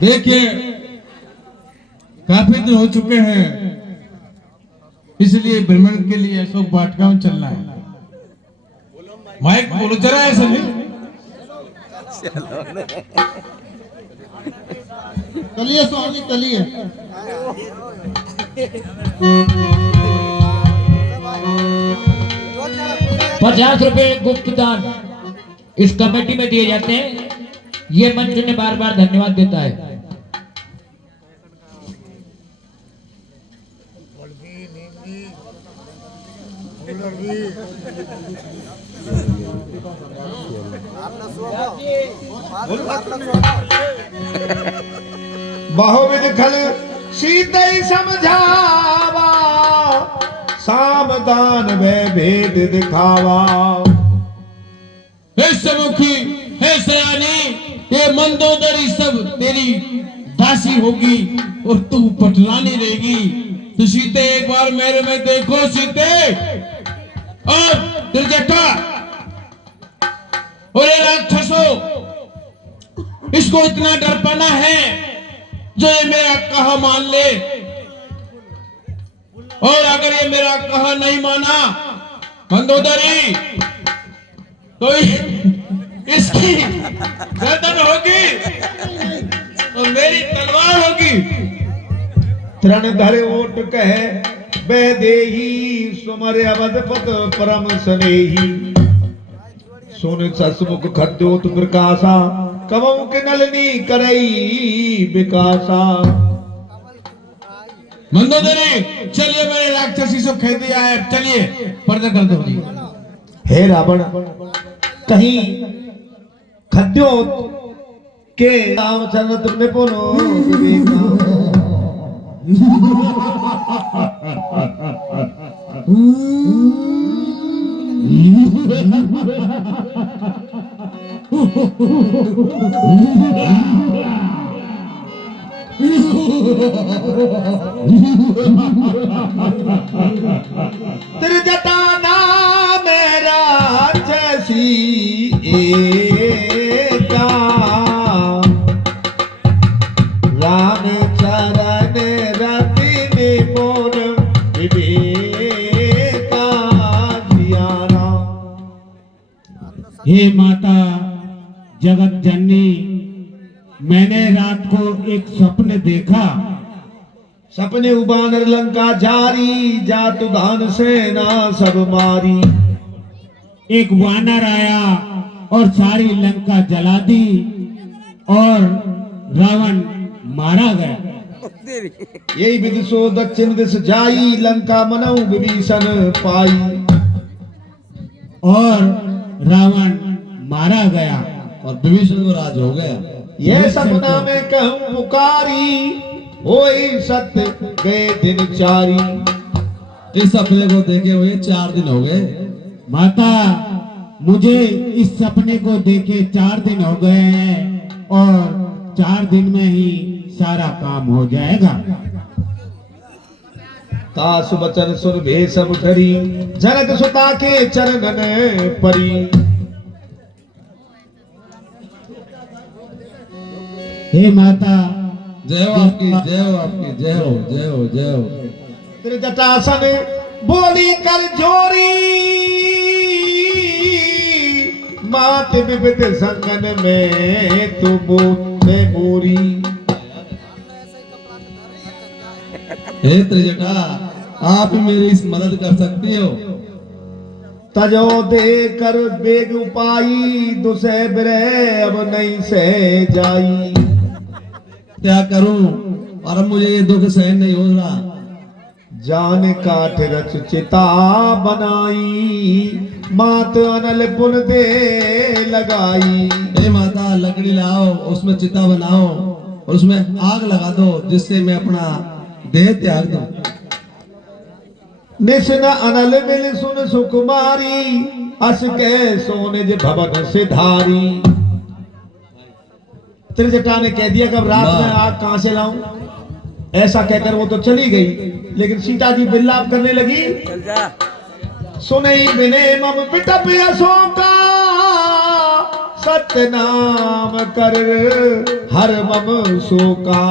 देखिए, काफी दिन हो चुके हैं, इसलिए भ्रमण के लिए अशोक वाटिका में चलना है। माइक बोलो जरा है सभी। चलिए स्वामी चलिए। 50 रुपए गुप्त दान इस कमेटी में दिए जाते हैं। ये मंच ने बार बार धन्यवाद देता है। बहुविध खल सीते समझावा सामदान वे भेद दिखावा। हे समुखी, हे सयानी, ये मंदोदरी सब तेरी दासी होगी और तू पटरानी रहेगी। तो सीते एक बार मेरे में देखो सीते, और दुर्जटा और ये राक्षसो, इसको इतना डर पाना है जो ये मेरा कहा मान ले, और अगर ये मेरा कहा नहीं माना मंदोदरी तो इसकी गर्दन होगी। और मेरी तलवार होगी। तरण धरे ओट कह बेदेही सुमर अवधपत परम स्नेही सोन ससमुख खद्योत प्रकाशा कवों के नलनी करई विकासा। मंदोदरी चलिए मेरे राक्षसी से खेल दिया है, चलिए पर्दा कर दो जी। हे रावण कहीं खद्योत के नाम चरण तुमने बोलो तेरे जटाना मेरा जैसी एका राम चरण रति निपुण विवेका जियारा। हे माता जगत जननी, मैंने रात को एक स्वप्न देखा। सपने उबानर लंका जारी जातु धान सेना सब मारी। एक वानर आया और सारी लंका जला दी और रावण मारा गया। यही विधि सो दक्षिण दिश जाई लंका मनऊ विभीषण पाई। और रावण मारा गया और विभीषण को राज हो गया। ये सपना में कहूं पुकारी होई सत्य गए दिन चारी। इस सपने को देखे हुए 4 दिन हो गए। माता मुझे इस सपने को देखे 4 दिन हो गए हैं और 4 दिन में ही सारा काम हो जाएगा। तास बचन सुन भे सब धरी जनक सुता के चरणन परी। हे माता जय हो आपकी, जय हो आपकी, जय हो जय हो जय हो। तेरे जटासन बोली कर जोरी मात विविध संगन में तू बोले मोरी। हे त्रिजटा, आप मेरी इस मदद कर सकती हो। तजो दे कर बेग उपाई दुसे बिरे अब नहीं से जाई। क्या करूं और अब मुझे ये दुख सहन नहीं हो रहा। जान काठ रच चिता बनाई मात अनल पुन दे लगाई। हे माता लकड़ी लाओ, उसमें चिता बनाओ और उसमें आग लगा दो जिससे मैं अपना देह त्याग दूं। निशन अनल मिल सुन सुकुमारी अस के सोने जे भवन से धारी। त्रिजटा ने कह दिया कि अब रात में आग कहां से लाऊं। ऐसा कहकर वो तो चली गई, लेकिन सीता जी विलाप करने लगी। सुने बिने मम पिटप अशोका सत्य नाम कर हर मम शोका।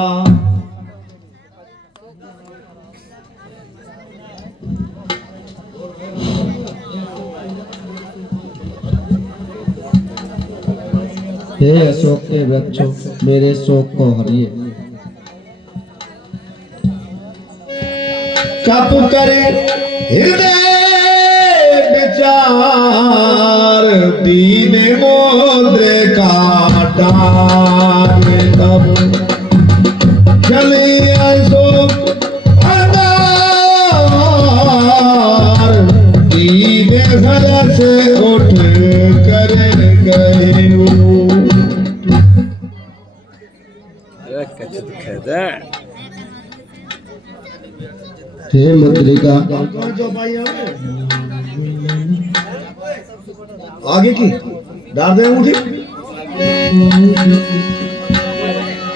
हे अशोक के वृक्षों, मेरे शोक को हरिए। कप करे हृदय विचार दीन मोदे काटा तब चले अशोक अंगार दीन घर से उठ कर गए। हे मुद्रिका, आगे की डाल दे मुझे।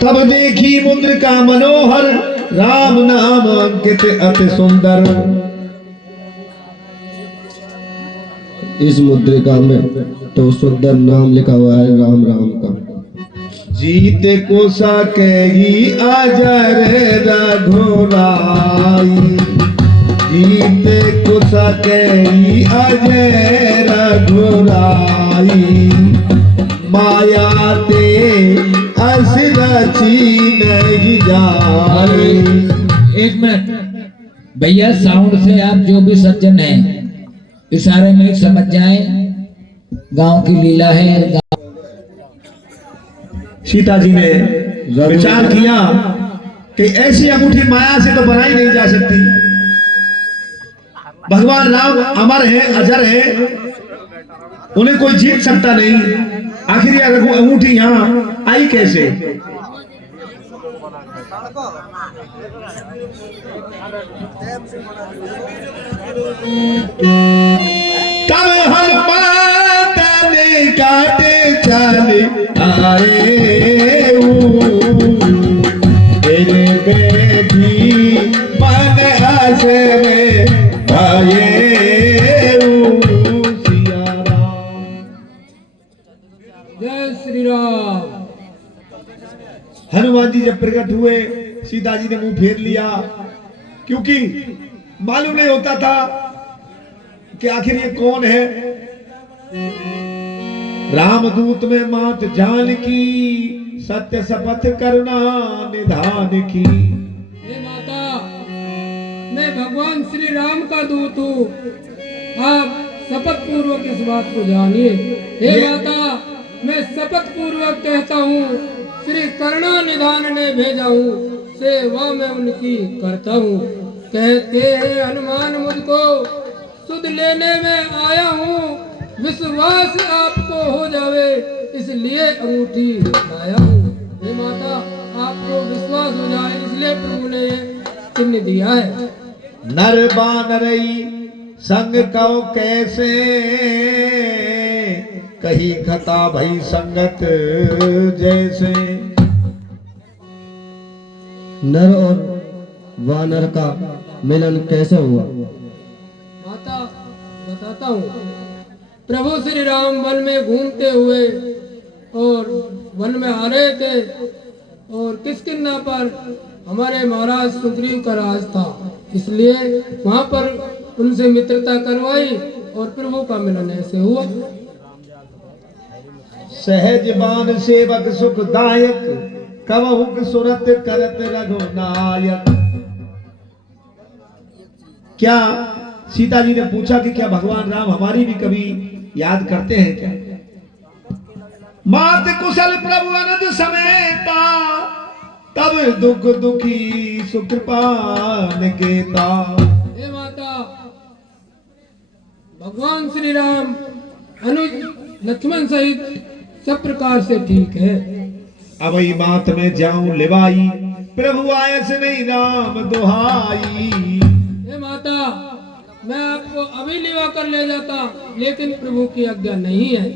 तब देखी मुद्रिका मनोहर राम नाम अंकित अति सुंदर। इस मुद्रिका में तो सुंदर नाम लिखा हुआ है राम राम का। जीत को सकेगी अजर रघुराई। जीत को सकेगी अजय रघुराई। माया ते असरची नहीं जाए। एक मिनट भैया, साउंड से आप जो भी सज्जन हैं इशारे में समझ जाएं, गांव की लीला है। सीता जी ने विचार किया कि ऐसी अंगूठी माया से तो बनाई नहीं जा सकती। भगवान राम अमर है, अजर है, उन्हें कोई जीत सकता नहीं। आखिर ये अंगूठी यहाँ आई कैसे? तब हम पातने काटे चले आए, तेरे बेटी मन हस में आए। जय श्री राम। हनुमान जी जब प्रकट हुए, सीता जी ने मुंह फेर लिया, क्योंकि मालूम नहीं होता था कि आखिर ये कौन है। रामदूत में मात जानकी, सत्य शपथ करना निधान की। हे माता, मैं भगवान श्री राम का दूत हूँ, आप शपथ पूर्वक इस बात को जानिए। हे माता, मैं शपथ पूर्वक कहता हूँ, श्री करुणा निधान ने भेजा हूँ, सेवा में उनकी करता हूँ। कहते हैं हनुमान मुझको सुध लेने में आया हूँ, विश्वास आपको हो जावे इसलिए अंगूठी लाया हूँ। हे माता, आपको विश्वास हो जाए इसलिए प्रभु ने ये चिन्ह दिया है। नर बानरई संग कहो कैसे, कही खता भई संगत जैसे। नर और वानर का मिलन कैसे हुआ? माता, बताता हूँ। प्रभु श्री राम वन में घूमते हुए और वन में आ रहे थे, और किष्किंधा पर हमारे महाराज सुग्रीव का राज था, इसलिए वहां पर उनसे मित्रता करवाई और प्रभु का मिलन ऐसे हुआ। सहज बान सेवक सुखदायक, कबहुक सुरत करत रघुनायक। क्या सीता जी ने पूछा कि क्या भगवान राम हमारी भी कभी याद करते हैं क्या? मात कुशल प्रभु अनद समेता, तब दुख दुखी सुकृपा निकेता। हे माता, भगवान श्री राम अनुज लक्ष्मण सहित सब प्रकार से ठीक है। अब मात में जाऊं लिवाई, प्रभु आए से नहीं राम दुहाई। हे माता, मैं आपको अभी लिवा कर ले जाता, लेकिन प्रभु की आज्ञा नहीं है।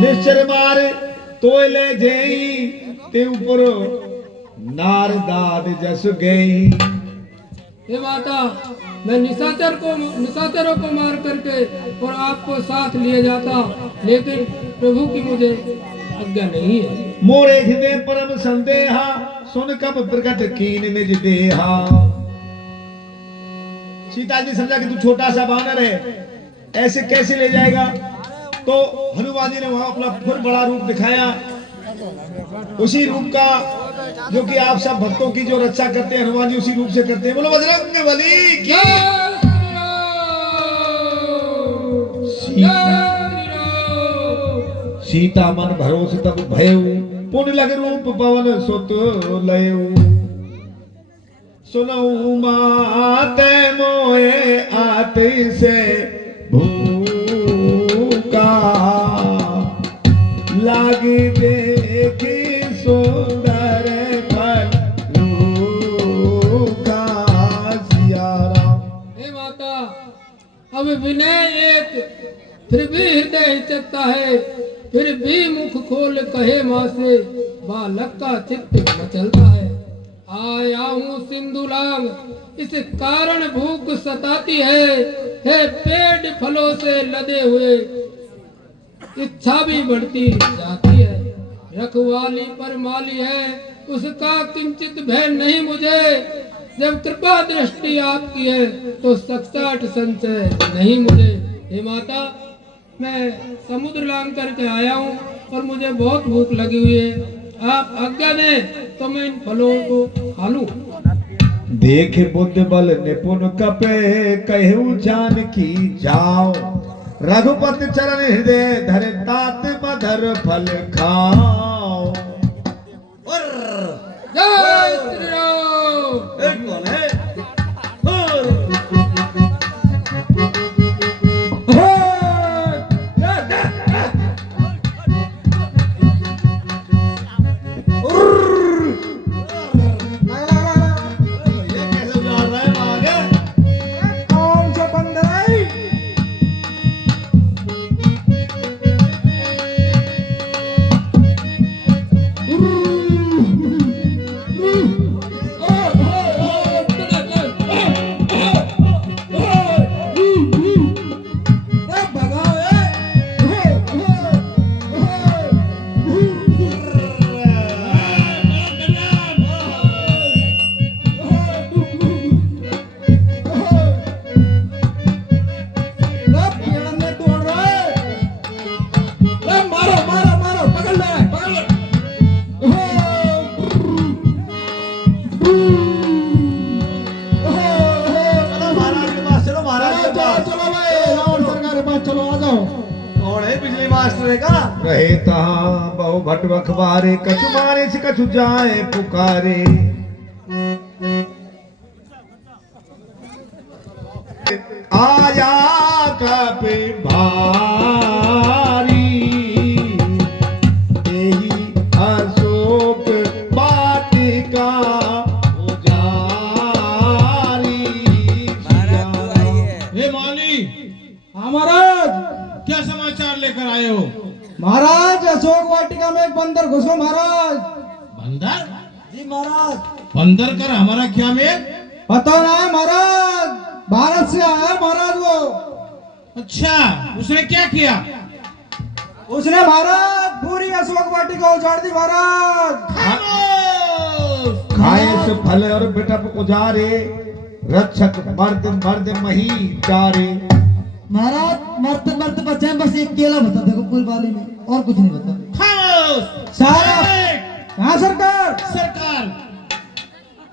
निश्चर मार तो ले जेई, ते ऊपर नारदाद जस गई। हे माता, मैं निशाचरों को मार करके और आपको साथ लिए जाता, लेकिन प्रभु की मुझे आज्ञा नहीं है। मोरे हृदय परम संदेहा, सुन कब प्रकट कीन निज देहा। सीता जी समझा कि तू छोटा सा बानर है, ऐसे कैसे ले जाएगा? तो हनुमान जी ने वहां अपना फिर बड़ा रूप दिखाया, उसी रूप का जो कि आप सब भक्तों की जो रक्षा करते हैं, हनुमान जी उसी रूप से करते हैं। बोलो बजरंगबली की। सीता मन भरोसे तब भयउ, पुन लग रूप पवन सुत लयउ। सुनऊ माते मोए आति से भूका, लागी देखी सुंदर फल रूका। सिया राम। हे माता, अब विनय एक फिर भी हृदय हिचकता है, फिर भी मुख खोल कहे माँ से, बालक का चित्त मचलता है। आया हूँ सिंधुलांग, इस कारण भूख सताती है पेट फलों से लदे हुए इच्छा भी बढ़ती जाती है। रखवाली पर माली है, उसका किंचित भय नहीं मुझे। जब कृपा दृष्टि आपकी है तो 67 संचय नहीं मुझे। हे माता, मैं समुद्र लांग करके आया हूँ और मुझे बहुत भूख लगी हुई है। आप आज्ञा दें तो मैं इन फलों को खा लूं। देख बुद्ध बल निपुण कपे कहूँ जान की जाओ, रघुपति चरण हृदय धरे तात मधर फल खाओ। जय श्री राम। कौन है? ये कैसे जा रहा है आगे? कौन सा बंदर है? चलो महाराज के पास, चलो महाराज के पास। चलो भाई, रावण सरकार के पास चलो, आ जाओ। कौन है बिजली मास्टर का? रहे तहाँ बहु भट बखबारे, कछु मारे से कछु जाए पुकारे। आया कपि भारी, यही अशोक वाटिका उजारी। हे माली, हाँ महाराज। क्या समाचार लेकर आए हो? महाराज अशोक वाटिका में एक बंदर घुसो महाराज। बंदर? जी महाराज। बंदर कर हमारा क्या मेल? पता ना है महाराज, भारत से आया है महाराज वो। अच्छा, उसने क्या किया? उसने महाराज पूरी अशोक वाटिका उजाड़ दी महाराज। खाए से फल और बिटप उजारे, रक्षक मर्द मर्द मही डारे। महाराज मरते मरते बचे बस एक केला बता देखो पूरी बाली में, और कुछ नहीं बता। खामोश! साहब। हाँ सरकार। सरकार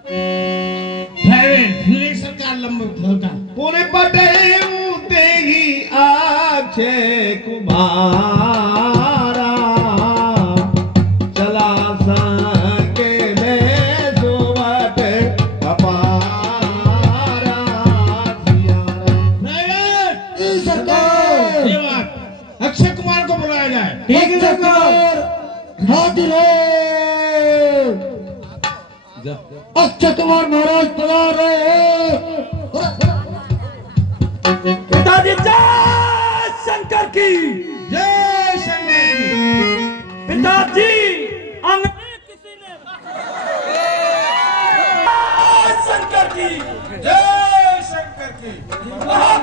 ले सरकार लंबे फलका पूरे पटे उते ही अक्षय कुमारा, चला सके ले सोवत अपारा। सरकार। ये बात अक्षय कुमार को बुलाया जाए। ठीक है सरकार। हाजिर है। अक्षय कुमार महाराज पधार रहे हैं। पिताजी जय शंकर की। जय शंकर की। पिताजी अंग्रेज किसी ने जय शंकर की। जय शंकर की।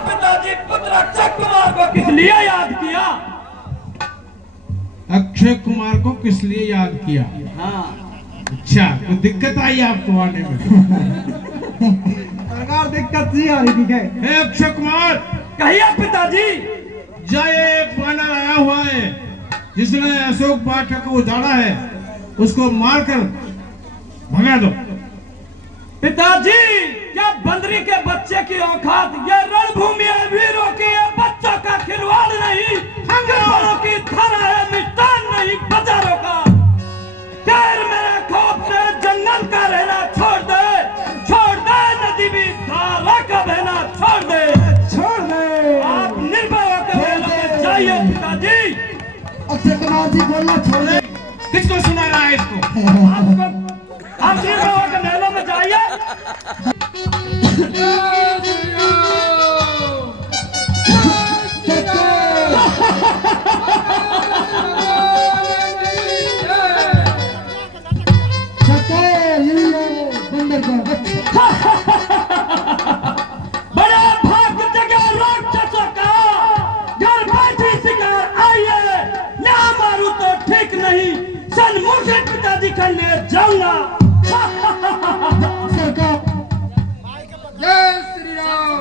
पिताजी पुत्र अक्षय कुमार को किस लिए याद किया? अक्षय कुमार को किस लिए याद किया? हाँ। अच्छा, कोई दिक्कत आई आपको आने में? सरकार दिक्कत नहीं आ रही थी क्या? हे अक्षय कुमार, कहिए पिताजी। जय एक वानर आया हुआ है जिसने अशोक वाटिका को उजाड़ा है, उसको मारकर भगा दो। पिताजी, क्या बंदरी के बच्चे की औकात ये रणभूमि है वीरों की, ये बच्चों का खिलवाड़ नहीं, बड़ों की धरा है मिष्टान नहीं बाजारों का। खैर मेरे खौफ से जंगल का रहना छोड़ दे, नदी भी धारा का बहना छोड़ दे। आप निर्भय होकर मेलों में जाइए पिताजी। अक्षय कुमार जी बोलना छोड़ दे। किसको सुना रहा है इसको? आप निर्भय होकर मेलों में जाइए। बड़ा भाग जगह राक्षसों का, घर बैठी शिकार आइए, ना मारू तो ठीक नहीं, सन्मुख पिताजी का ले जाऊंगा। जय श्री राम।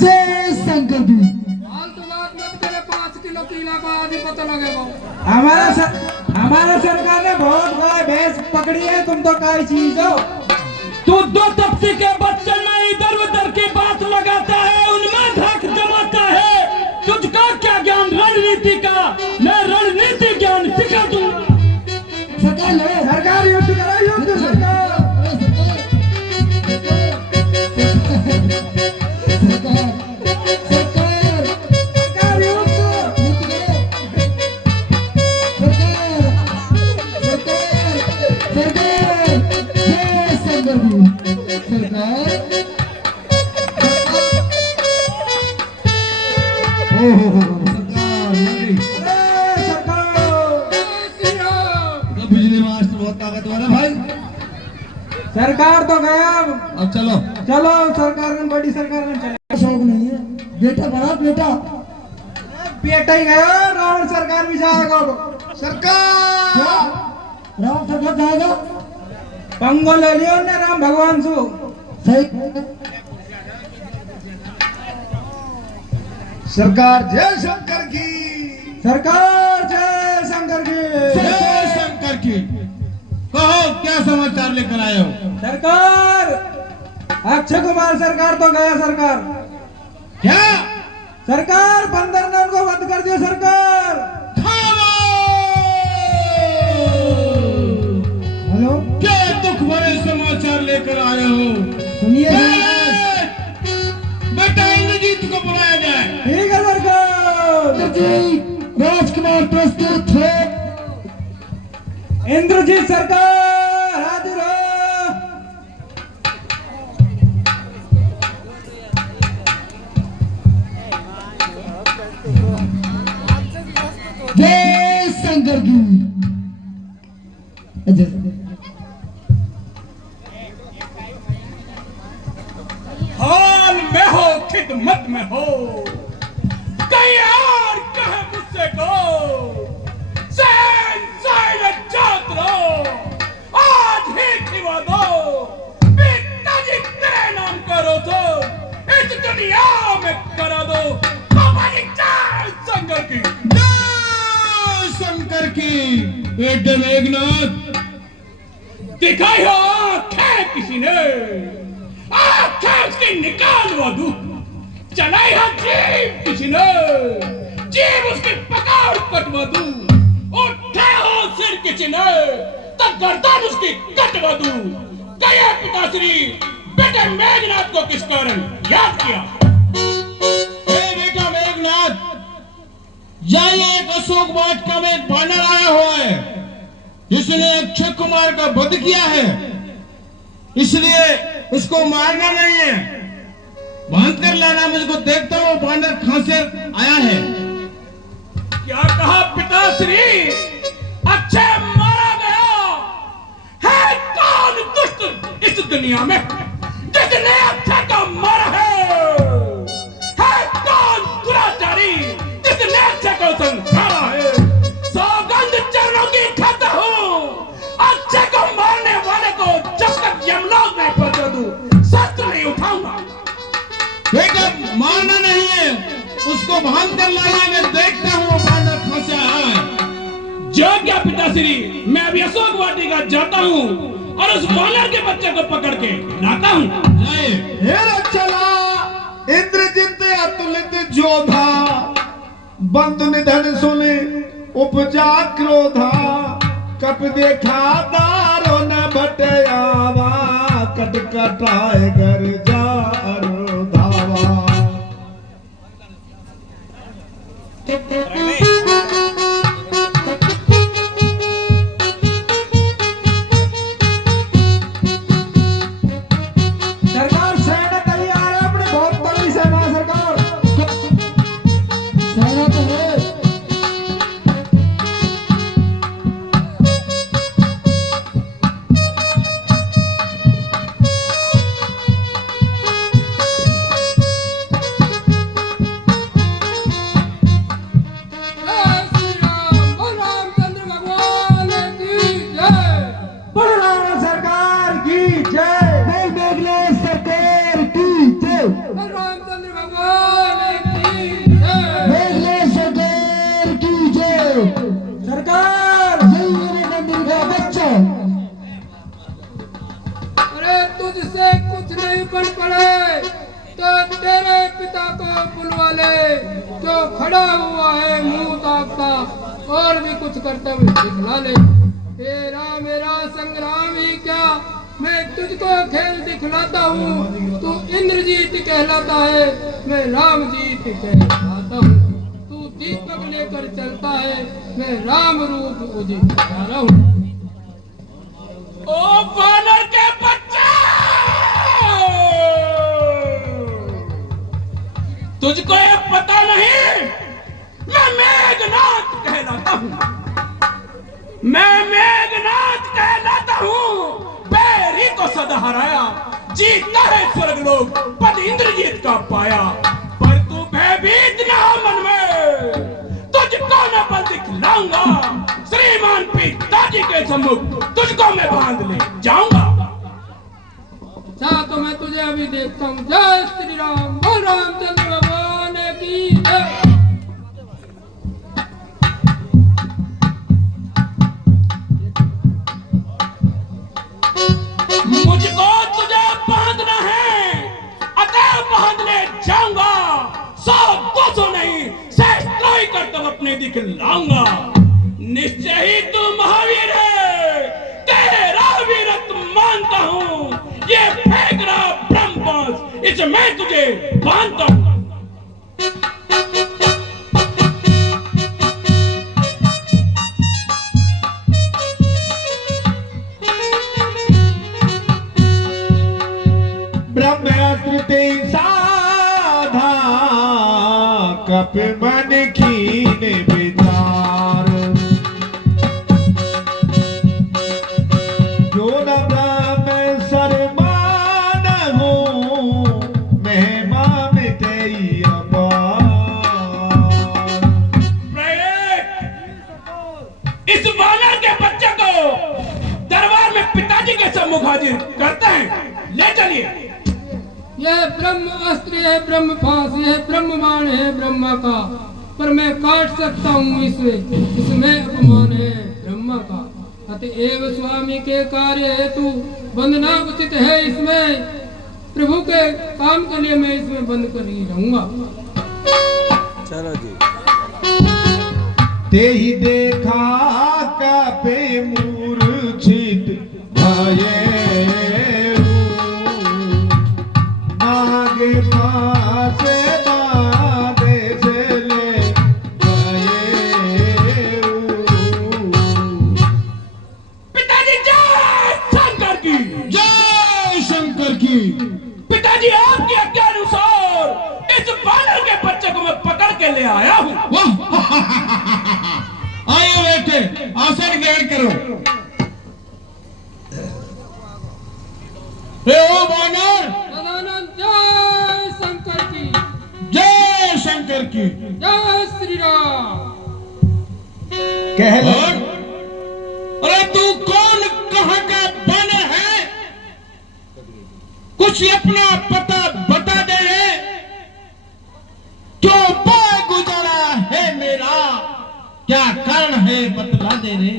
जय शंकर जी। फालतू बात मत करे, 5 किलो कीला ना को आदि पता लगेगा। हमारा सरकार ने बहुत बड़ा भैंस पकड़ी है, तुम तो काय चीज हो। तू दो तपसी के बच्चे में इधर उधर की बात लगाता है, उनमें धाक जमाता है। तुझका क्या ज्ञान रणनीति का? मैं रणनीति ज्ञान सिखा दूंगा। सरकार युद्ध करो, युद्ध सरकार। बिजली मास्टर बहुत ताकतवर है भाई। सरकार तो गया, अब चलो चलो सरकार में, बड़ी सरकार में चले। शौक नहीं है बेटा, बड़ा बेटा बेटा ही गया, रावण सरकार भी जाएगा। सरकार राम सरकार जाएगा। पंगो ले लियो ने राम भगवान सु। सही। सरकार जय शंकर की। सरकार जय शंकर की। जय शंकर की। कहो क्या समाचार लेकर आए हो? सरकार अक्षय कुमार सरकार तो गया। सरकार क्या? सरकार बंदरनाथ को बंद कर दिया। सरकार हेलो, क्या दुख भरे समाचार लेकर आए हो? सुनिए बेटा इंद्रजीत को बुलाया जाए। ठीक है सरकार। राजकुमार प्रस्तुत है। इंद्रजीत सरकार हाजिर हो। जय शंकर की। हाल में हो, खिदमत में हो, कहीं और कहे मुझसे को जात रहो। आज ही खिवा दो, पिताजी तेरे नाम करो तो इस दुनिया में करा दो। बाबा जी जय शंकर की। जय शंकर की। बेटे मेघनाथ दिखाई हो आंखें किसी ने, आंखें उसकी निकालवा दूं। चलाई हो जीभ किसी ने, जीभ उसकी पकड़ कटवा दूं। उठे हो सिर किसी ने, तो गर्दन उसकी कटवा दूं। कहे पिताश्री बेटे मेघनाथ को किस कारण याद किया? हे बेटा मेघनाथ, जाइए एक अशोक वाटिका में एक बानर आया हुआ है, जिसने अक्षय कुमार का वध किया है, इसलिए इसको मारना नहीं है, बांध कर लाना। मुझको देखता हूँ बानर कहां से आया है। क्या कहा पिताश्री? अक्षय मारा गया है? कौन दुष्ट इस दुनिया में जिसने अक्षय को मारा है? कौन दुराचारी जिसने अक्षय को संहारा है? सौगंध चरणों की खाता हूँ, अक्षय को मारने वाले को जब तक यमलोक नहीं पहुंचा दूं, शस्त्र नहीं उठाऊंगा। बेटा मारना नहीं है, उसको बांध कर लाना। मैं देखता हूँ बानर कहां से आया है। जो क्या पिताश्री, मैं अभी अशोक वाटिका जाता हूँ और उस बानर के बच्चे को पकड़ के लाता हूँ। जाइए। चला इंद्रजित अतुलित जोधा, बंधु निधन सुने उपजा क्रोधा। कप देखा दारो न बटयावा, कट कटाए घर जा धावा। सरकार सेना तैयार है, अपने बहुत बड़ी सेना है। सरकार सेना तो है। सीता को बुलवा ले, जो खड़ा हुआ है मुंह ताकता, और भी कुछ कर्तव्य दिखला ले। तेरा मेरा संग्राम ही क्या, मैं तुझको खेल दिखलाता हूँ। तू इंद्रजीत कहलाता है, मैं रामजीत कहलाता हूँ। तू दीपक लेकर चलता है, मैं राम रूप उजियारा हूँ। ओ वानर के बच्चे, तुझको ये पता नहीं, मैं मेघनाथ कहलाता हूँ। मैं मेघनाथ कहलाता हूँ। पैरी को सदा हराया, जीता है स्वर्गलोक, पद इंद्रजीत का पाया। पर तू भयभीत ना हो मन में, तुझको मैं बल दिखलाऊंगा। श्रीमान पिताजी के सम्मुख तुझको मैं बांध ले जाऊंगा। अच्छा तो मैं तुझे अभी देखता हूँ। जय श्री राम, बोल रामचंद्र भगवान की जय। मुझको तुझे बांधना है, अतः बांधने जाऊंगा। 100-200 नहीं, सहस्त्रों ही करतब अपने दिखलाऊंगा। निश्चय ही तू महावीर है, तेरा वीरत्व मानता हूँ। ये फेंक रहा ब्रह्मपाश, इसे मैं तुझे बांधता हूँ। ब्रह्मास्त्र ते साधा, कप मन कीने विचार। जो न ब्रह्म सरमान हो, महिमा में तेरी अपार। इस वानर के बच्चे को दरबार में पिताजी के सम्मुख हाजिर करते हैं। ले चलिए। यह ब्रह्म अस्त्र है, ब्रह्म फांस है, ब्रह्म बाण है ब्रह्मा का, पर मैं काट सकता हूँ इसमें अपमान है ब्रह्मा का। अतएव स्वामी के कार्य हेतु बंधना उचित है इसमें। प्रभु के काम के लिए मैं इसमें बंद कर ही रहूंगा। चलो जी। ते ही देखा कापे मूर्छित भये, नागे पासे बाधे से ले गए। पिताजी जय शंकर की, जय शंकर की। पिताजी आपकी आज्ञा अनुसार इस वानर के बच्चे को मैं पकड़ के ले आया हूँ। आइए बेटे, आसन ग्रहण करो। हे ओ वानर, सदानंद जय शंकर की, जय शंकर की। जय श्री राम। कह ले। अरे तू कौन, कहाँ का बन है? कुछ अपना पता बता दे रे। क्यों बोल गुजारा है मेरा, क्या कारण है बतला दे रे।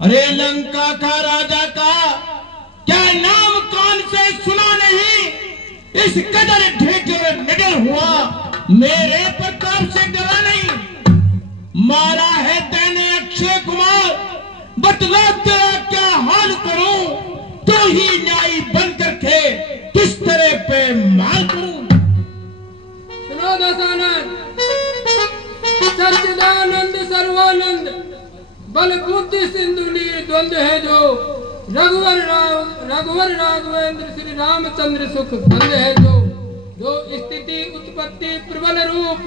अरे लंका का राजा का क्या नाम कान से सुना नहीं? इस कदर ढेर निडर हुआ, मेरे प्रताप से डरा नहीं। मारा है तेने अक्षय कुमार, बतला तेरा क्या हाल करूं? तू ही न्यायी बन करके किस तरह पे मार करूं? सुनो दशानंद, सच्चिदानंद सर्वानंद, बल बुद्धि सिंधु नीर द्वंद्व है जो, रघुवर राघवेंद्र श्री रामचंद्र सुख बंद है जो स्थिति उत्पत्ति प्रबल रूप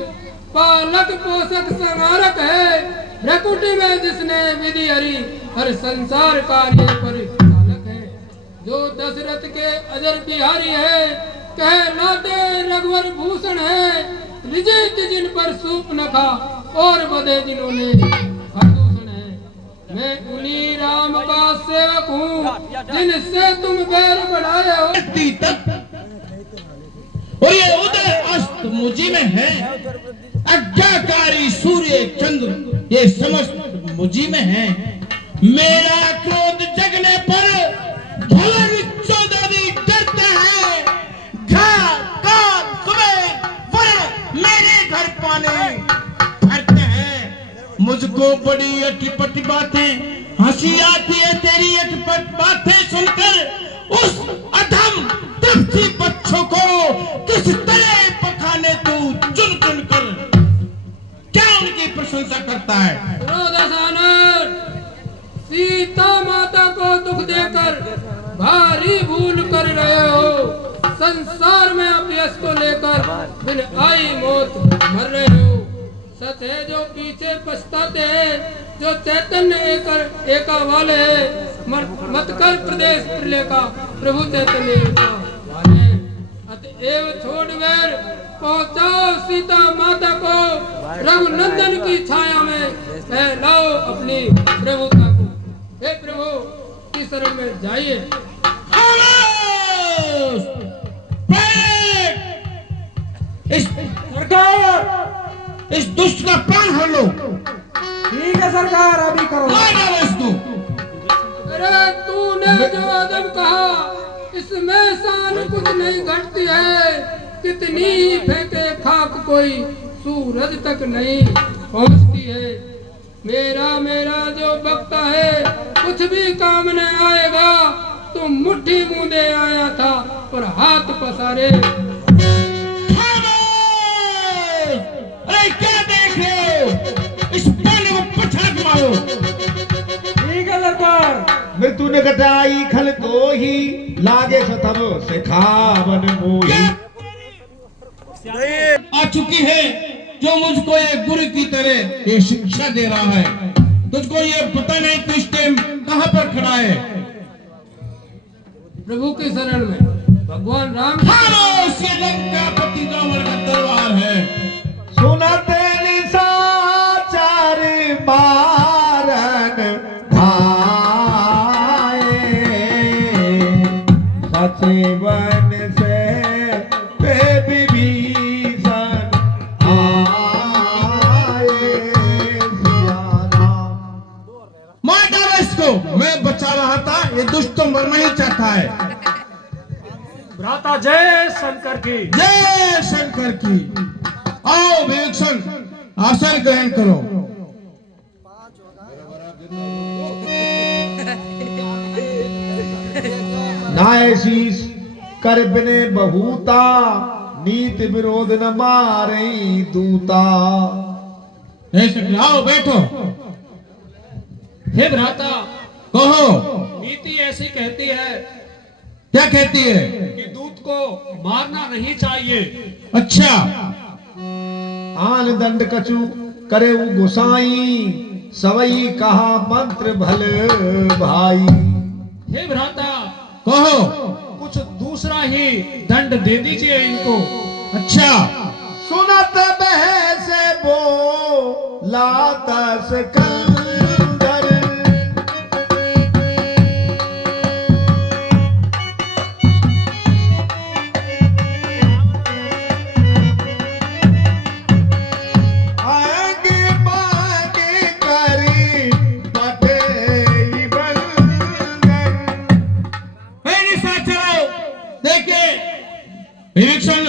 पालक पोषक संहारक है। प्रकृति में जिसने विधि हरि हर संसार कार्य परिचालक है। जो दशरथ के अजर बिहारी है, कहलाते रघुवर भूषण है। विजय जिन पर सूप नखा और बधे जिन्होंने प्रदूषण है। मैं उन्हीं राम का सेवक हूँ जिनसे तुम बैर बढ़ाए हो। और ये उदय अस्त मुझी में है, आज्ञाकारी सूर्य चंद्र ये समस्त मुझी में है। मेरा क्रोध जगने पर भवन चौधरी डरते हैं। घा का सुबह मुझको बड़ी अटपटी बातें हंसी आती है तेरी अटपट बातें सुनकर। उस अधम तृप्ति बच्चों को किस तरह पकाने तू चुन चुन कर क्या उनकी प्रशंसा करता है? क्रोधासानर, सीता माता को दुख देकर भारी भूल कर रहे हो। संसार में अभ्यस को लेकर बिन आई मौत मर रहे हो। सच है जो पीछे पछताते हैं, जो चैतन्य एका वाले हैं। मत कर प्रदेश प्रलय का प्रभु चैतन्य एका वाले। अतएव छोड़ कर पहुंचाओ सीता माता को रघुनंदन की छाया में फैलाओ अपनी प्रभुता को। हे प्रभु की शरण में जाइए। सरकार इस दुष्ट का प्राण हर लो। ठीक है सरकार, अभी करो। मार डालो इसको। अरे तूने जो अदब कहा इसमें शान कुछ नहीं घटती है। कितनी ही फेंके खाक कोई सूरज तक नहीं पहुंचती है। मेरा जो बकता है कुछ भी काम न आएगा। तुम मुट्ठी मूंदे आया था और हाथ पसारे। अरे क्या देख रहे हो? इस पानी को पछाड़ मारो। ठीक है सरकार। मृत्यु ने कटाई खल तो ही लागे सतब से खावन मोही। आ चुकी है जो मुझको एक गुरु की तरह ये शिक्षा दे रहा है। तुझको ये पता नहीं तू इस टाइम कहां पर खड़ा है। प्रभु की शरण में भगवान राम उसके लंकापति रावण का दरबार है। सुनते निशाचर मारन धाये सचिवन से ते विभीषण आए सियाना। मार डालो इसको। मैं बचा रहा था, ये दुष्ट तो मरना ही चाहता है। भ्राता जय शंकर की। जय शंकर की। आओ विवेक्षण आसन ग्रहण करो। नाय शीस कर बिने बहुता नीत विरोध न मारे दूता। आओ बैठो। हे भ्राता, कहो नीति ऐसी कहती है क्या कहती है? कि दूत को मारना नहीं चाहिए। अच्छा। आन दंड कछु करे गुसाई सवई कहा मंत्र भल भाई। हे भ्राता, कहो कुछ दूसरा ही दंड दे दीजिए इनको। अच्छा। सुनत बहस बो लातस कंदर। आगे बागे करी पटे बंदर। मेरे साथ चलो। देखिए विवेक्षण,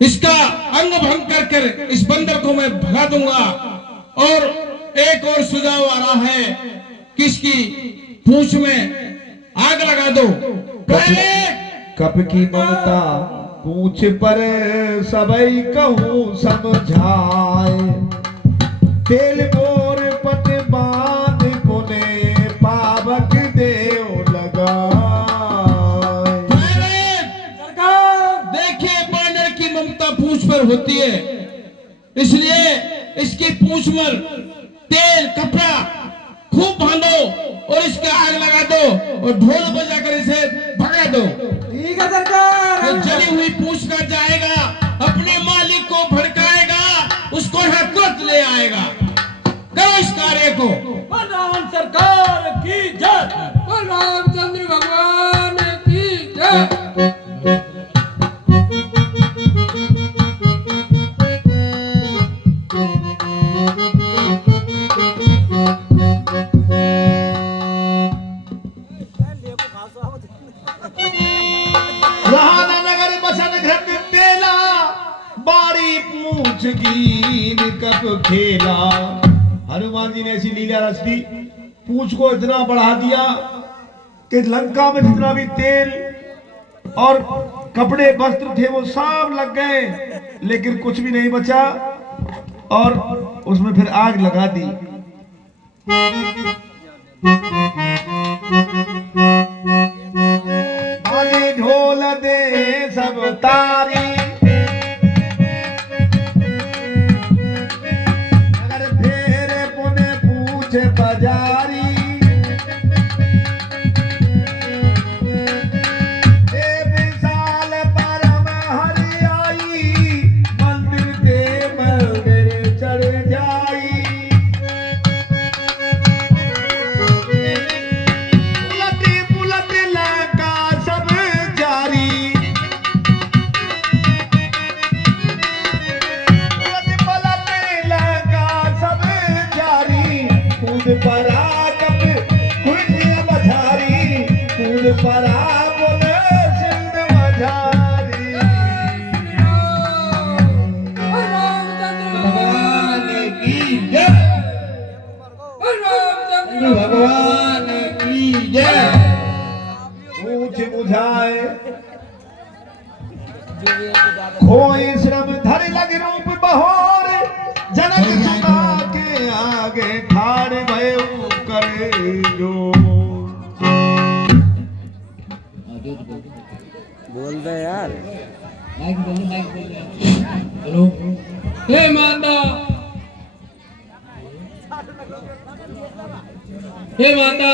इसका अंग भंग कर इस बंदर को मैं भगा दूंगा। और एक और सुझाव आ रहा है कि इसकी पूंछ में आग लगा दो। पहले कप की ममता पूछ पर सबई कहूँ समझाए। तेल मोर पट बांध पुने पावक देव लगाए। देखिए बानर की ममता पूंछ पर होती है, इसलिए इसकी पूंछ पर तेल कपड़ा खूब बांधो और इसके आग लगा दो और ढोल बजाकर इसे भगा दो। ठीक है सरकार। तो जली हुई पूंछ का जाएगा, अपने मालिक को भड़काएगा, उसको यहाँ तुरंत ले आएगा। करो इस कार्य को। राम सरकार की जय। और रामचंद्र भगवान की जय। नगर बसन घृत तेला बारी पूछ पूछ कीन कप खेला। हनुमान जी ने ऐसी लीला रच दी, पूछ को इतना बढ़ा दिया कि लंका में जितना भी तेल और कपड़े वस्त्र थे वो सब लग गए, लेकिन कुछ भी नहीं बचा और उसमें फिर आग लगा दी। बाजे ढोल दे सब तारी, अगर फेरे पुने पूछ बाजारी। भगवान की जय। पूछ बुझाए खोई श्रम धर लग रूप बहोर, जनक सुना के आगे ठाड़ भयो करे जो। बोल दे यार। हेलो, हे माता, हे माता,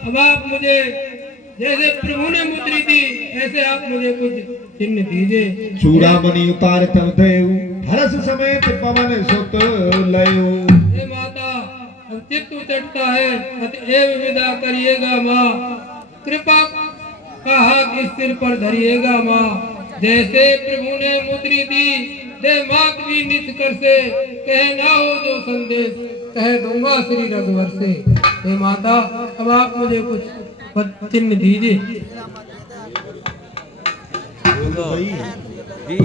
अब आप मुझे जैसे प्रभु ने मुद्री दी ऐसे आप मुझे कुछ चिन्ह दीजिए। चूड़ामणि उतार तब देऊ, हरस समेत पवन सुत लयो। हे माता, अब चित्त चढ़ता है, अतएव विदा करिएगा माँ। कृपा का हाथ इस सिर पर धरिएगा माँ। जैसे प्रभु ने मुद्री दी, दे मात भी निष्कर से, कहे ना हो जो संदेश, कह दूंगा श्री रघुवर से। हे माता, अब आप मुझे कुछ चिन्ह दीजिए।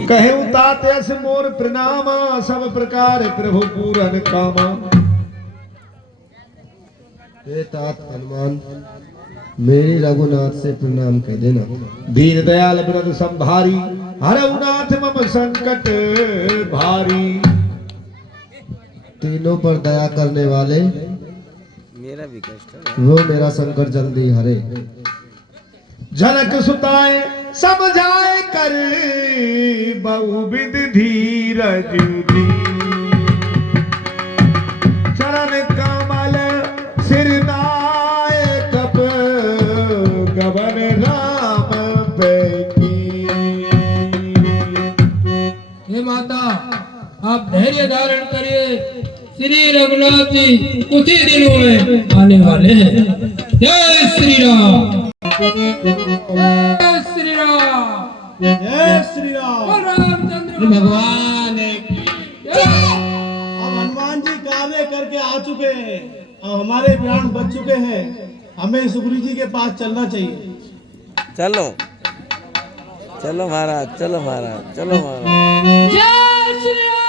कहे तात यस मोर प्रणामा, सब प्रकार प्रभु पूरन कामा। हे तात हनुमान, मेरी रघुनाथ से प्रणाम कह देना। दीन दयाल विरद संभारी, हरउनाथ मम संकट भारी। तीनों पर दया करने वाले, मेरा भी कष्ट है। वो मेरा संकट जल्दी हरे। जनक सुताए समझाए कर, बहुविध धीरज दी। चरण कमल सिर नाय कप, गबन राम पैकी। हे माता, आप धैर्य धारण करिए, श्री रघुनाथ जी कुछ ही दिनों में आने वाले हैं। जय श्री राम, जय श्री राम, जय श्री राम। और रामचंद्र भगवान की अब हनुमान जी कार्य करके आ चुके हैं, अब हमारे प्राण बच चुके हैं, हमें सुग्रीव जी के पास चलना चाहिए। चलो चलो महाराज, चलो महाराज, चलो महाराज। जय श्री राम।